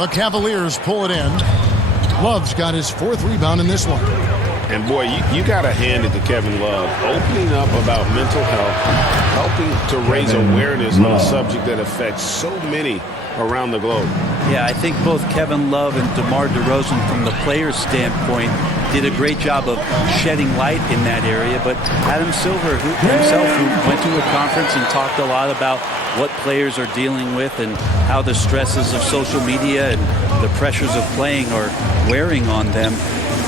the Cavaliers pull it in. Love's got his 4th rebound in this one. And boy, you got to hand it to Kevin Love. Opening up about mental health, helping to raise awareness on a subject that affects so many around the globe. Yeah, I think both Kevin Love and DeMar DeRozan, from the player's standpoint, did a great job of shedding light in that area. But Adam Silver himself, who went to a conference and talked a lot about what players are dealing with and how the stresses of social media and the pressures of playing are wearing on them.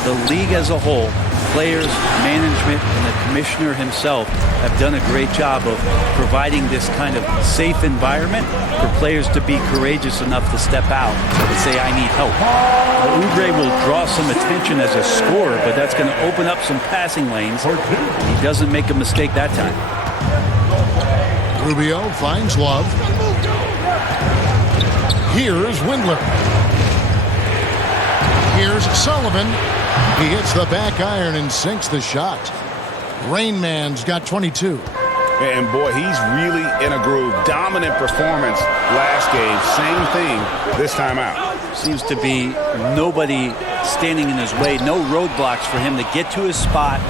The league as a whole, players, management, and the commissioner himself have done a great job of providing this kind of safe environment for players to be courageous enough to step out and say, I need help. Oubre will draw some attention as a scorer, but that's going to open up some passing lanes. He doesn't make a mistake that time. Rubio finds Love. Here's Windler. Here's Sullivan. He hits the back iron and sinks the shot. Rain Man's got 22. And boy, he's really in a groove. Dominant performance last game. Same thing this time out. Seems to be nobody standing in his way. No roadblocks for him to get to his spot,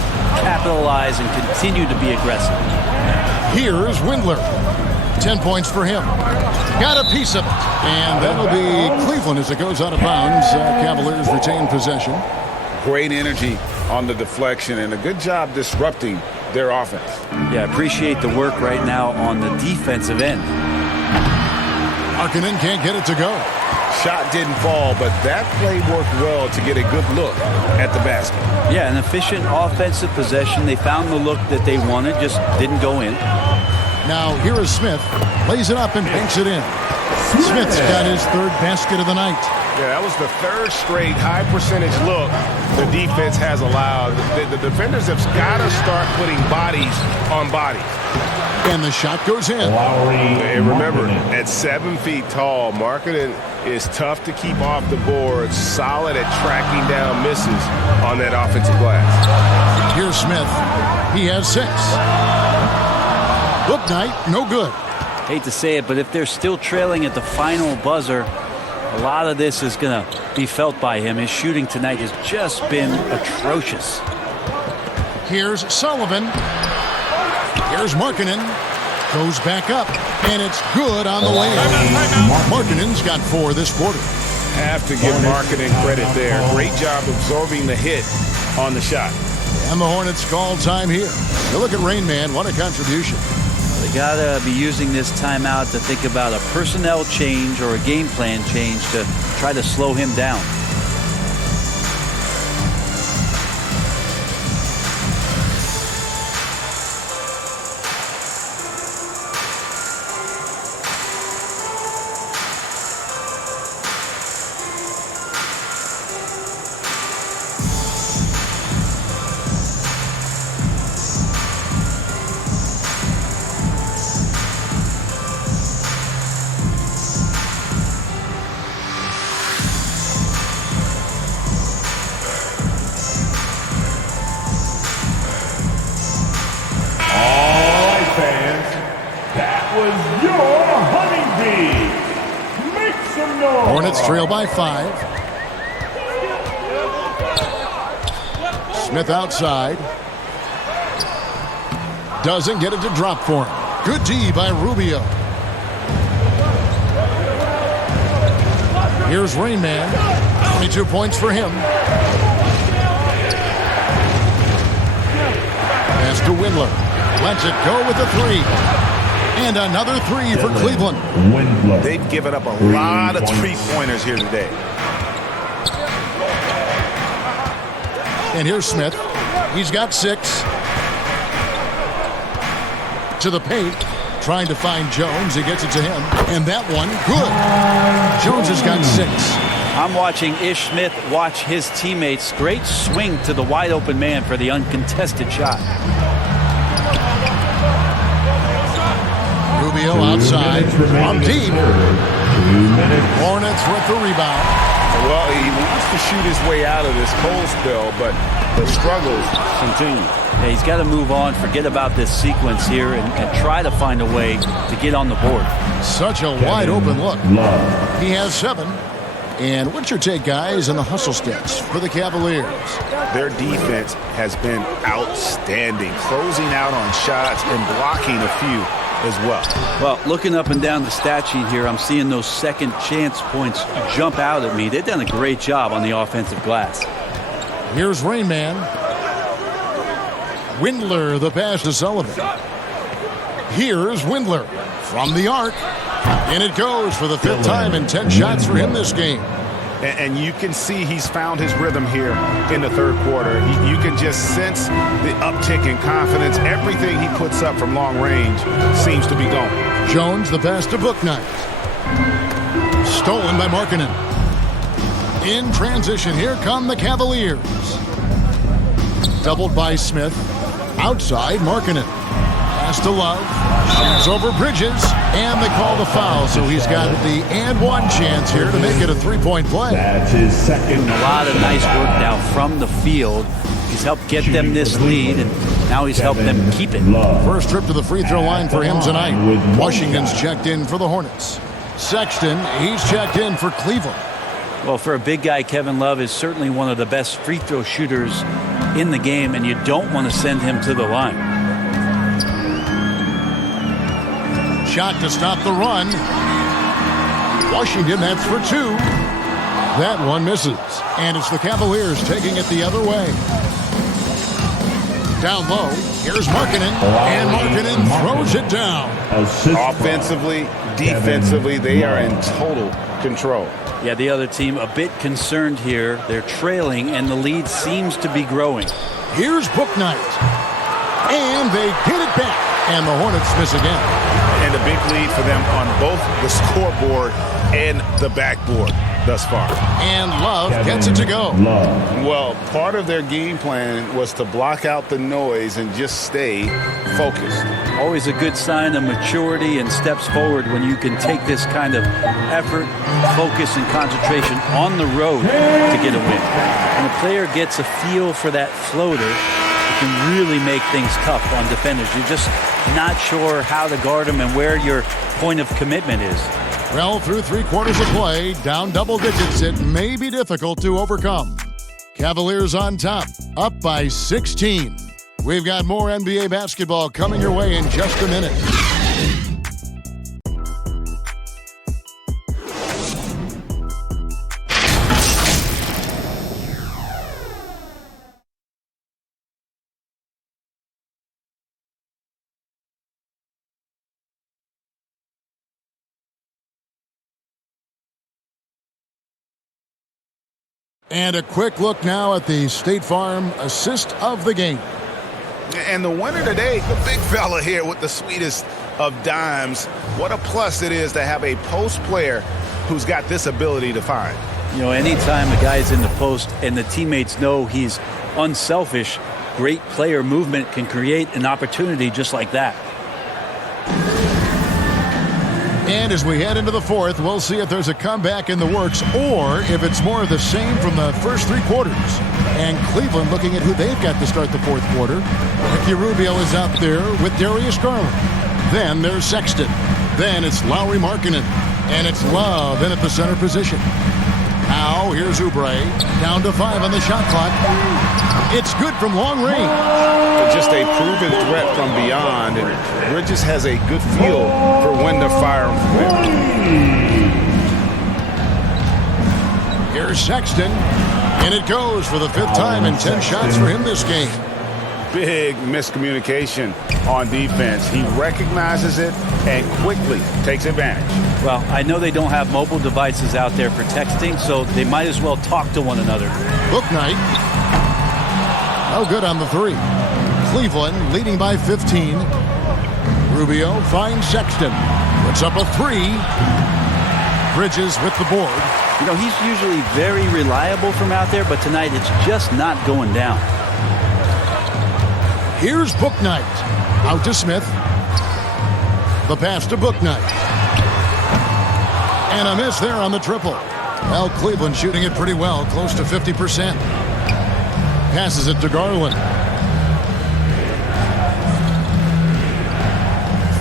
capitalize, and continue to be aggressive. Here's Windler. 10 points for him. Got a piece of it. And that'll be Cleveland as it goes out of bounds. Cavaliers retain possession. Great energy on the deflection and a good job disrupting their offense. Yeah, appreciate the work right now on the defensive end. Markkanen can't get it to go. Shot didn't fall, but that play worked well to get a good look at the basket. Yeah, an efficient offensive possession. They found the look that they wanted, just didn't go in. Now here is Smith. Lays it up and banks it in. Smith's got his 3rd basket of the night. Yeah, that was the 3rd straight high percentage look the defense has allowed. The defenders have got to start putting bodies on bodies. And the shot goes in. And remember, at 7 feet tall, Markkanen is tough to keep off the board, solid at tracking down misses on that offensive glass. Here's Smith. He has 6. Bouknight, no good. Hate to say it, but if they're still trailing at the final buzzer, a lot of this is going to be felt by him. His shooting tonight has just been atrocious. Here's Sullivan. Here's Markkanen. Goes back up, and it's good on the way. Markkanen's got 4 this quarter. Have to give Markkanen credit there. Great job absorbing the hit on the shot. And the Hornets call time here. You look at Rain Man, what a contribution. They got to be using this timeout to think about a personnel change or a game plan change to try to slow him down. Hornets trail by 5. Smith outside. Doesn't get it to drop for him. Good D by Rubio. Here's Rain Man. 22 points for him. Pass to Windler. Lets it go with a 3. And another 3 for Cleveland. They've given up a lot of three-pointers here today. And here's Smith. He's got 6. To the paint. Trying to find Jones. He gets it to him. And that one, good. Jones has got 6. I'm watching Ish Smith watch his teammates. Great swing to the wide open man for the uncontested shot. Rubio outside. On deep. Hornets with the rebound. Well, he wants to shoot his way out of this cold spell, but the struggles continue. Yeah, he's got to move on, forget about this sequence here, and try to find a way to get on the board. Such a wide open look. He has 7. And what's your take, guys, on the hustle stats for the Cavaliers? Their defense has been outstanding, closing out on shots and blocking a few as well. Well, looking up and down the stat sheet here, I'm seeing those second chance points jump out at me. They've done a great job on the offensive glass. Here's Rain Man. Windler, the pass to Sullivan. Here's Windler from the arc. And it goes for the 5th time in 10 shots for him this game. And you can see he's found his rhythm here in the third quarter. You can just sense the uptick in confidence. Everything he puts up from long range seems to be going. Jones, the pass to Bouknight. Stolen by Markkanen. In transition, here come the Cavaliers. Doubled by Smith. Outside, Markkanen. Pass to Love. Shoots over Bridges. And they call the foul, so he's got the and one chance here to make it a 3-point play. That's his second. A lot of nice work now from the field. He's helped get them this lead, and now he's helped them keep it. First trip to the free throw line for him tonight. Washington's checked in for the Hornets. Sexton, he's checked in for Cleveland. Well, for a big guy, Kevin Love is certainly one of the best free throw shooters in the game, and you don't want to send him to the line. Shot to stop the run. Washington, that's for 2. That one misses. And it's the Cavaliers taking it the other way. Down low, here's Markkanen. And Markkanen throws it down. Offensively, defensively, they are in total control. Yeah, the other team a bit concerned here. They're trailing, and the lead seems to be growing. Here's Bouknight. And they get it back. And the Hornets miss again. And a big lead for them on both the scoreboard and the backboard thus far. And Love gets it to go. Well, part of their game plan was to block out the noise and just stay focused. Always a good sign of maturity and steps forward when you can take this kind of effort, focus, and concentration on the road to get a win. When a player gets a feel for that floater, can really make things tough on defenders. You're just not sure how to guard them and where your point of commitment is. Well, through 3 quarters of play, down double digits, it may be difficult to overcome. Cavaliers on top, up by 16. We've got more NBA basketball coming your way in just a minute. And a quick look now at the State Farm assist of the game. And the winner today, the big fella here with the sweetest of dimes. What a plus it is to have a post player who's got this ability to find. You know, anytime a guy's in the post and the teammates know he's unselfish, great player movement can create an opportunity just like that. And as we head into the fourth, we'll see if there's a comeback in the works or if it's more of the same from the first 3 quarters. And Cleveland looking at who they've got to start the fourth quarter. Ricky Rubio is out there with Darius Garland. Then there's Sexton. Then it's Lauri Markkanen. And it's Love in at the center position. Now here's Oubre. Down to 5 on the shot clock. It's good from long range. Just a proven threat from beyond. And Bridges has a good feel for when to fire him from there. Here's Sexton. And it goes for the 5th time in 10 shots for him this game. Big miscommunication on defense. He recognizes it and quickly takes advantage. Well, I know they don't have mobile devices out there for texting, so they might as well talk to one another. Bouknight. No good on the 3. Cleveland leading by 15. Rubio finds Sexton. Puts up a 3. Bridges with the board. You know, he's usually very reliable from out there, but tonight it's just not going down. Here's Bouknight. Out to Smith. The pass to Bouknight. And a miss there on the triple. Well, Cleveland shooting it pretty well, close to 50%. Passes it to Garland.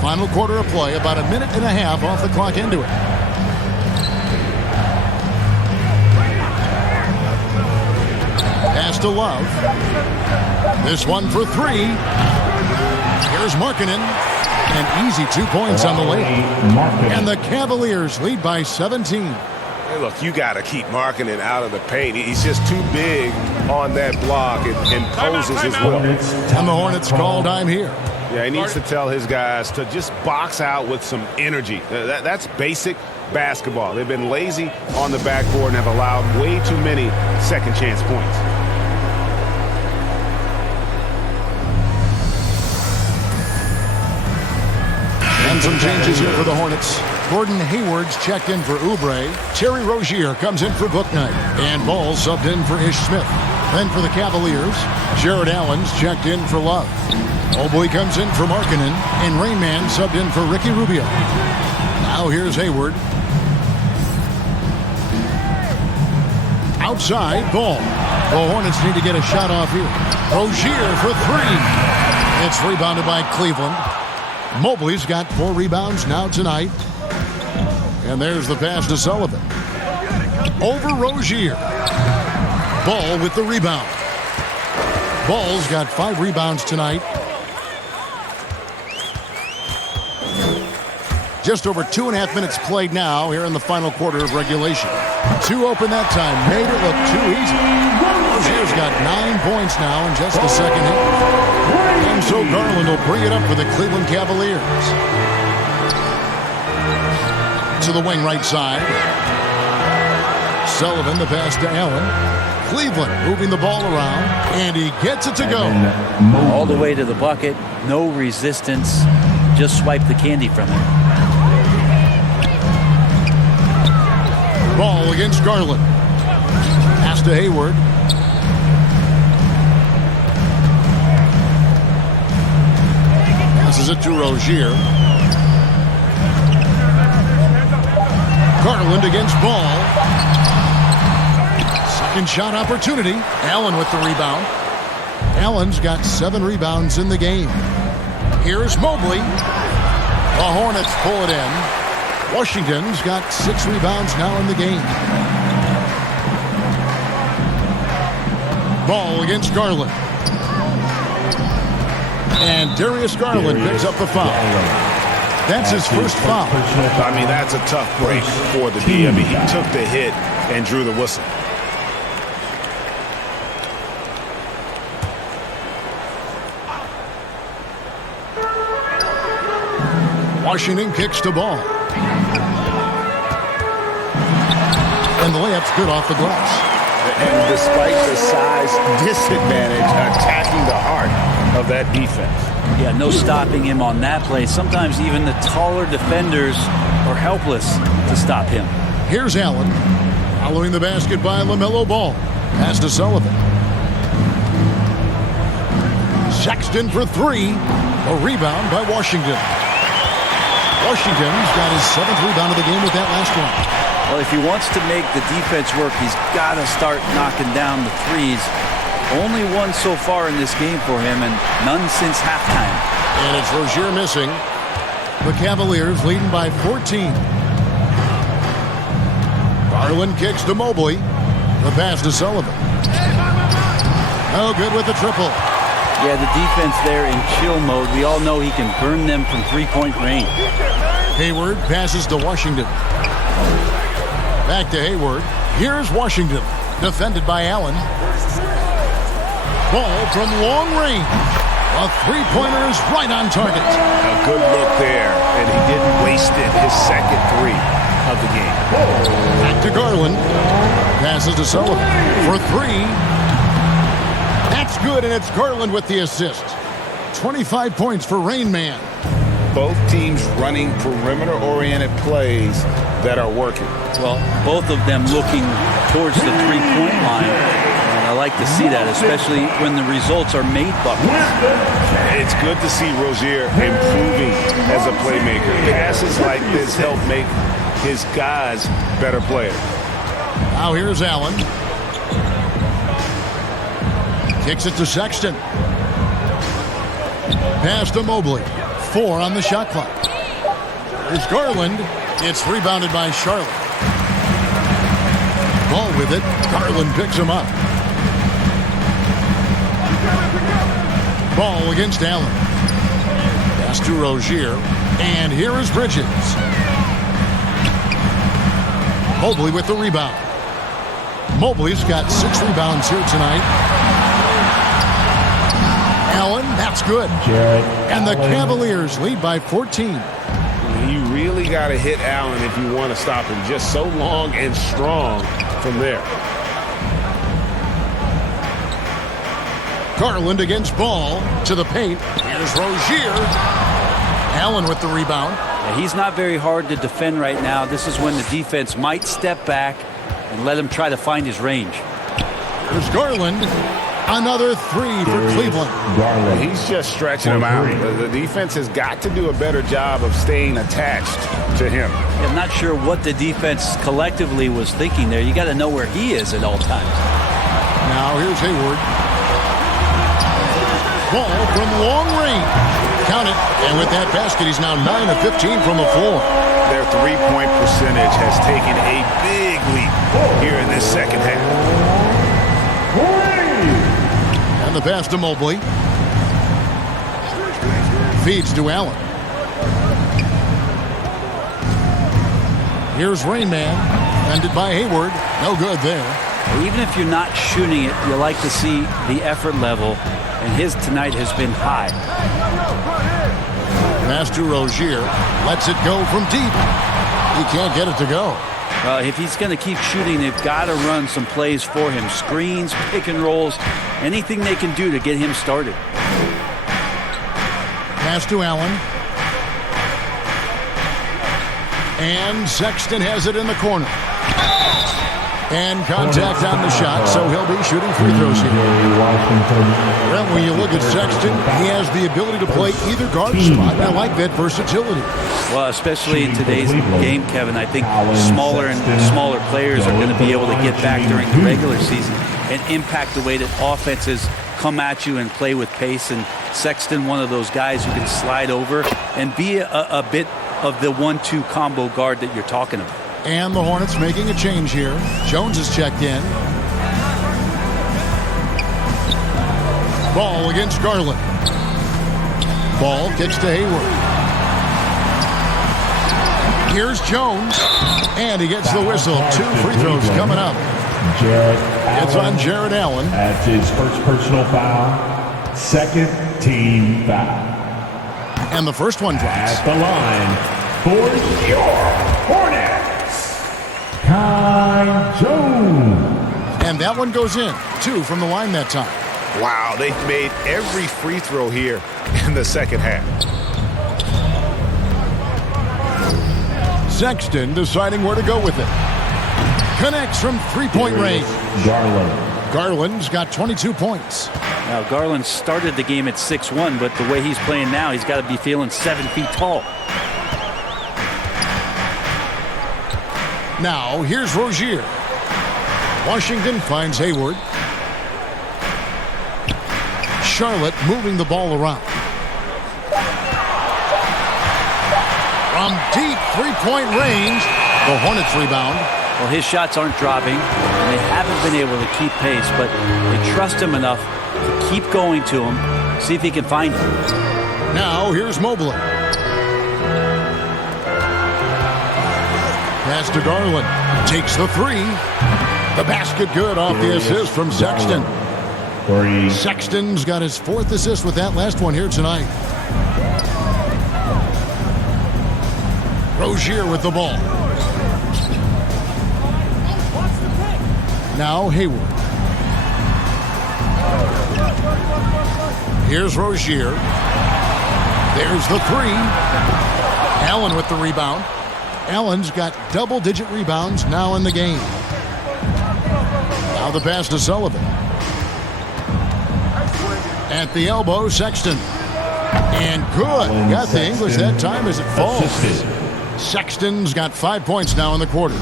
Final quarter of play, about a minute and a half off the clock into it. Pass to Love. This one for 3. Here's Markkanen. And easy 2 points on the way. And the Cavaliers lead by 17. Hey, look, you got to keep Markkanen out of the paint. He's just too big on that block and poses his will. And the Hornets call time here. Yeah, he needs to tell his guys to just box out with some energy. That's basic basketball. They've been lazy on the backboard and have allowed way too many second chance points. And some changes here for the Hornets. Gordon Hayward's checked in for Oubre. Terry Rozier comes in for Bouknight. And Ball subbed in for Ish Smith. Then for the Cavaliers, Jared Allen's checked in for Love. Mobley comes in for Markkanen. And Rainman subbed in for Ricky Rubio. Now here's Hayward. Outside, Ball. The Hornets need to get a shot off here. Rozier for 3. It's rebounded by Cleveland. Mobley's got 4 rebounds now tonight. And there's the pass to Sullivan. Over Rozier. Ball with the rebound. Ball's got 5 rebounds tonight. Just over 2.5 minutes played now here in the final quarter of regulation. 2 open that time. Made it look too easy. Rozier's got 9 points now in just the second half. And so Garland will bring it up for the Cleveland Cavaliers. To the wing right side. Sullivan, the pass to Allen. Cleveland moving the ball around, and he gets it to go. All the way to the bucket, no resistance, just swipe the candy from it. Ball against Garland. Pass to Hayward. Passes it to Rozier. Garland against Ball. Second shot opportunity. Allen with the rebound. Allen's got 7 rebounds in the game. Here's Mobley. The Hornets pull it in. Washington's got 6 rebounds now in the game. Ball against Garland. And Darius Garland picks up the foul. That's his first foul. I mean, that's a tough break for the D. I mean, he took the hit and drew the whistle. Washington kicks to Ball. And the layup's good off the glass. And despite the size disadvantage, attacking the heart of that defense. Yeah, no stopping him on that play. Sometimes even the taller defenders are helpless to stop him. Here's Allen. Following the basket by LaMelo Ball. Pass to Sullivan. Sexton for 3. A rebound by Washington. Washington's got his 7th rebound of the game with that last one. Well, if he wants to make the defense work, he's got to start knocking down the threes. Only one so far in this game for him, and none since halftime. And it's Rozier missing. The Cavaliers leading by 14. Garland kicks to Mobley. The pass to Sullivan. Oh, good with the triple. Yeah, the defense there in chill mode. We all know he can burn them from three-point range. Hayward passes to Washington. Back to Hayward. Here's Washington. Defended by Allen. Ball from long range. A three-pointer is right on target. A good look there, and he didn't waste it. His second three of the game. Back to Garland. Passes to Sullivan for three. That's good, and it's Garland with the assist. 25 points for Rain Man. Both teams running perimeter-oriented plays that are working. Well, both of them looking towards the three-point line. And I like to see that, especially when the results are made buckets. It's good to see Rozier improving as a playmaker. Passes like this help make his guys better players. Now here's Allen. Kicks it to Sexton. Pass to Mobley. 4 on the shot clock. There's Garland. It's rebounded by Charlotte. Ball with it. Garland picks him up. Ball against Allen. Pass to Rozier. And here is Bridges. Mobley with the rebound. Mobley's got 6 rebounds here tonight. Allen, that's good. And the Cavaliers lead by 14. You really got to hit Allen if you want to stop him. Just so long and strong from there. Garland against Ball to the paint. Here's Rozier. Allen with the rebound. Yeah, he's not very hard to defend right now. This is when the defense might step back and let him try to find his range. There's Garland. Another 3 for Cleveland. He's just stretching him out. The defense has got to do a better job of staying attached to him. I'm not sure what the defense collectively was thinking there. You got to know where he is at all times. Now here's Hayward. Ball from long range. Count it. And with that basket, he's now 9 of 15 from the floor. Their three-point percentage has taken a big leap here in this second half. And the pass to Mobley. Feeds to Allen. Here's Rain Man. Ended by Hayward. No good there. Even if you're not shooting it, you like to see the effort level. And his tonight has been high. Pass to Rozier. Lets it go from deep. He can't get it to go. If he's going to keep shooting, they've got to run some plays for him. Screens, pick and rolls, anything they can do to get him started. Pass to Allen. And Sexton has it in the corner. And contact on the shot, so he'll be shooting free throws here. Well, when you look at Sexton, he has the ability to play either guard spot. I like that versatility. Well, especially in today's game, Kevin, I think smaller and smaller players are going to be able to get back during the regular season and impact the way that offenses come at you and play with pace. And Sexton, one of those guys who can slide over and be a bit of the 1-2 combo guard that you're talking about. And the Hornets making a change here. Jones is checked in. Ball against Garland. Ball kicks to Hayward. Here's Jones. And he gets the whistle. 2 free throws coming up. It's on Jared Allen. That's his first personal foul. Second team foul. And the first one drops. At the line for your Hornets. Kai Jones. And that one goes in. 2 from the line that time. Wow, they've made every free throw here in the second half. Sexton deciding where to go with it. Connects from 3-point range. Garland's got 22 points. Now, Garland started the game at 6'1", but the way he's playing now, he's got to be feeling 7 feet tall. Now, here's Rozier. Washington finds Hayward. Charlotte moving the ball around. From deep 3-point range, the Hornets rebound. Well, his shots aren't dropping, and they haven't been able to keep pace, but they trust him enough to keep going to him, see if he can find him. Now, here's Mobley. Pass to Garland. Takes the three. The basket good off the assist from Sexton. Sexton's got his 4th assist with that last one here tonight. Rozier with the ball. Now Hayward. Here's Rozier. There's the three. Allen with the rebound. Allen's got double-digit rebounds now in the game. Now the pass to Sullivan. At the elbow, Sexton. And good. Got the English that time as it falls. Sexton's got 5 points now in the quarter.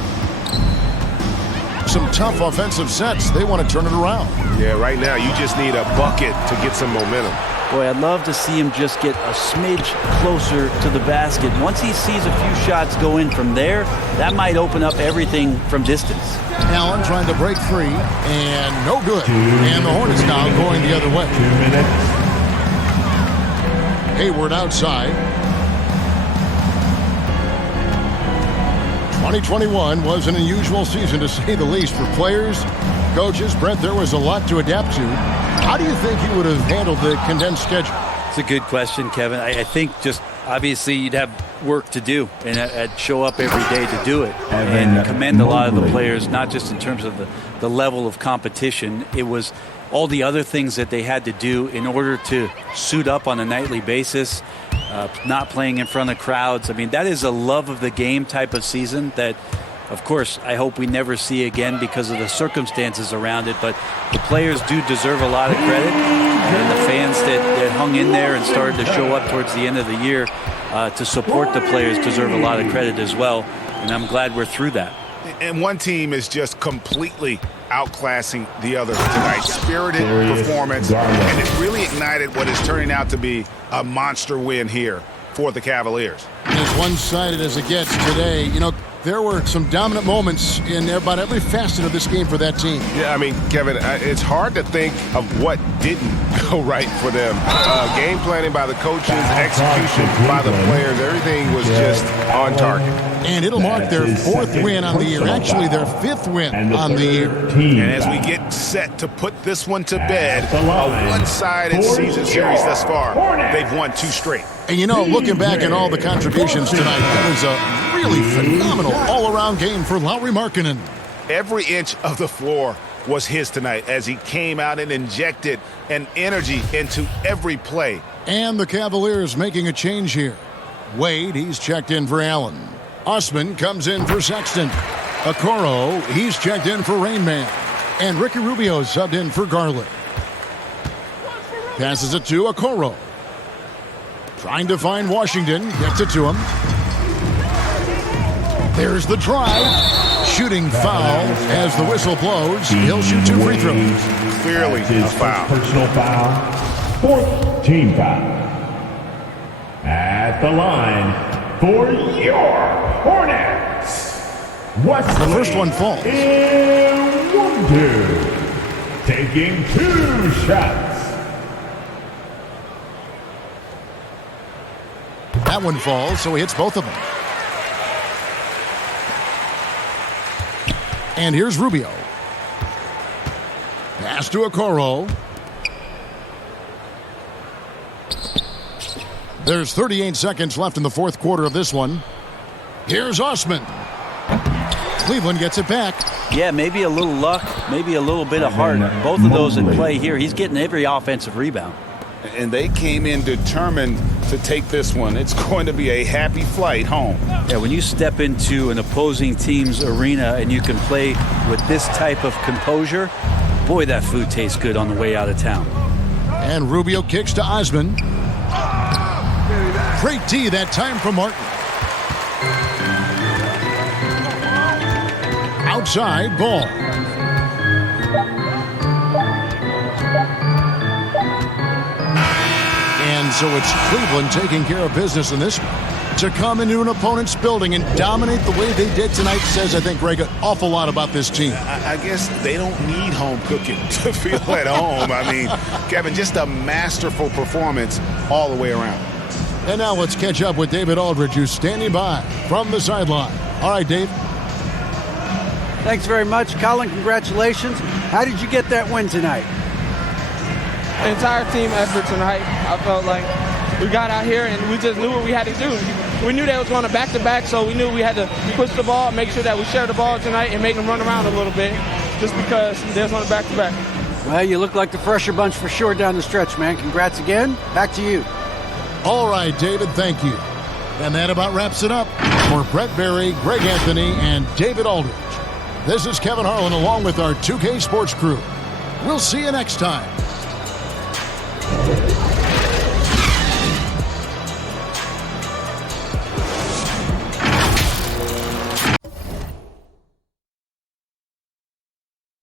Some tough offensive sets. They want to turn it around. Yeah, right now you just need a bucket to get some momentum. Boy, I'd love to see him just get a smidge closer to the basket. Once he sees a few shots go in from there, that might open up everything from distance. Allen trying to break free, and no good. And the Hornets now going the other way. 2 minutes. Hayward outside. 2021 was an unusual season, to say the least, for players, coaches. Brett, there was a lot to adapt to. How do you think he would have handled the condensed schedule? It's a good question, Kevin. I think just obviously you'd have work to do and show up every day to do it. And commend a lot of the players, not just in terms of the level of competition. It was all the other things that they had to do in order to suit up on a nightly basis, not playing in front of crowds. I mean, that is a love of the game type of season that, of course, I hope we never see again because of the circumstances around it. But the players do deserve a lot of credit. And the fans that hung in there and started to show up towards the end of the year to support the players deserve a lot of credit as well. And I'm glad we're through that. And one team is just completely outclassing the other tonight. Spirited performance, and it really ignited what is turning out to be a monster win here for the Cavaliers. As one-sided as it gets today, you know, there were some dominant moments in about every facet of this game for that team. Yeah, I mean, Kevin, it's hard to think of what didn't go right for them. Game planning by the coaches, execution by the players, everything was just on target. And it'll mark their 4th win on the year, actually their 5th win on the year. And as we get set to put this one to bed, a one-sided season series thus far, they've won 2 straight. And you know, looking back at all the contributions tonight, that was a really phenomenal all-around game for Lauri Markkanen. Every inch of the floor was his tonight as he came out and injected an energy into every play. And the Cavaliers making a change here. Wade, he's checked in for Allen. Osman comes in for Sexton. Okoro, he's checked in for Rain Man. And Ricky Rubio subbed in for Garland. Passes it to Okoro. Trying to find Washington. Gets it to him. There's the drive. Shooting foul as the whistle blows. He'll shoot 2 free throws. Clearly a foul. Personal foul. 4th team foul. At the line for your Hornets. The first one falls. In 1-2. Taking 2 shots. That one falls, so he hits both of them. And here's Rubio. Pass to Okoro. There's 38 seconds left in the 4th quarter of this one. Here's Osman. Cleveland gets it back. Yeah, maybe a little luck, maybe a little bit of heart. Both of those in play here. He's getting every offensive rebound. And they came in determined to take this one. It's going to be a happy flight home. Yeah, when you step into an opposing team's arena and you can play with this type of composure, boy, that food tastes good on the way out of town. And Rubio kicks to Osman. Great D that time from Martin. Outside ball. And so it's Cleveland taking care of business in this one. To come into an opponent's building and dominate the way they did tonight says, I think, Greg, an awful lot about this team. I guess they don't need home cooking to feel at home. I mean, Kevin, just a masterful performance all the way around. And now let's catch up with David Aldridge, who's standing by from the sideline. All right, Dave. Thanks very much. Colin, congratulations. How did you get that win tonight? Entire team effort tonight. I felt like we got out here and we just knew what we had to do. We knew they was going to back-to-back, so we knew we had to push the ball, make sure that we share the ball tonight and make them run around a little bit just because they was on a back-to-back. Well, you look like the fresher bunch for sure down the stretch, man. Congrats again. Back to you. All right, David, thank you. And that about wraps it up for Brett Berry, Greg Anthony, and David Aldridge. This is Kevin Harlan along with our 2K Sports crew. We'll see you next time.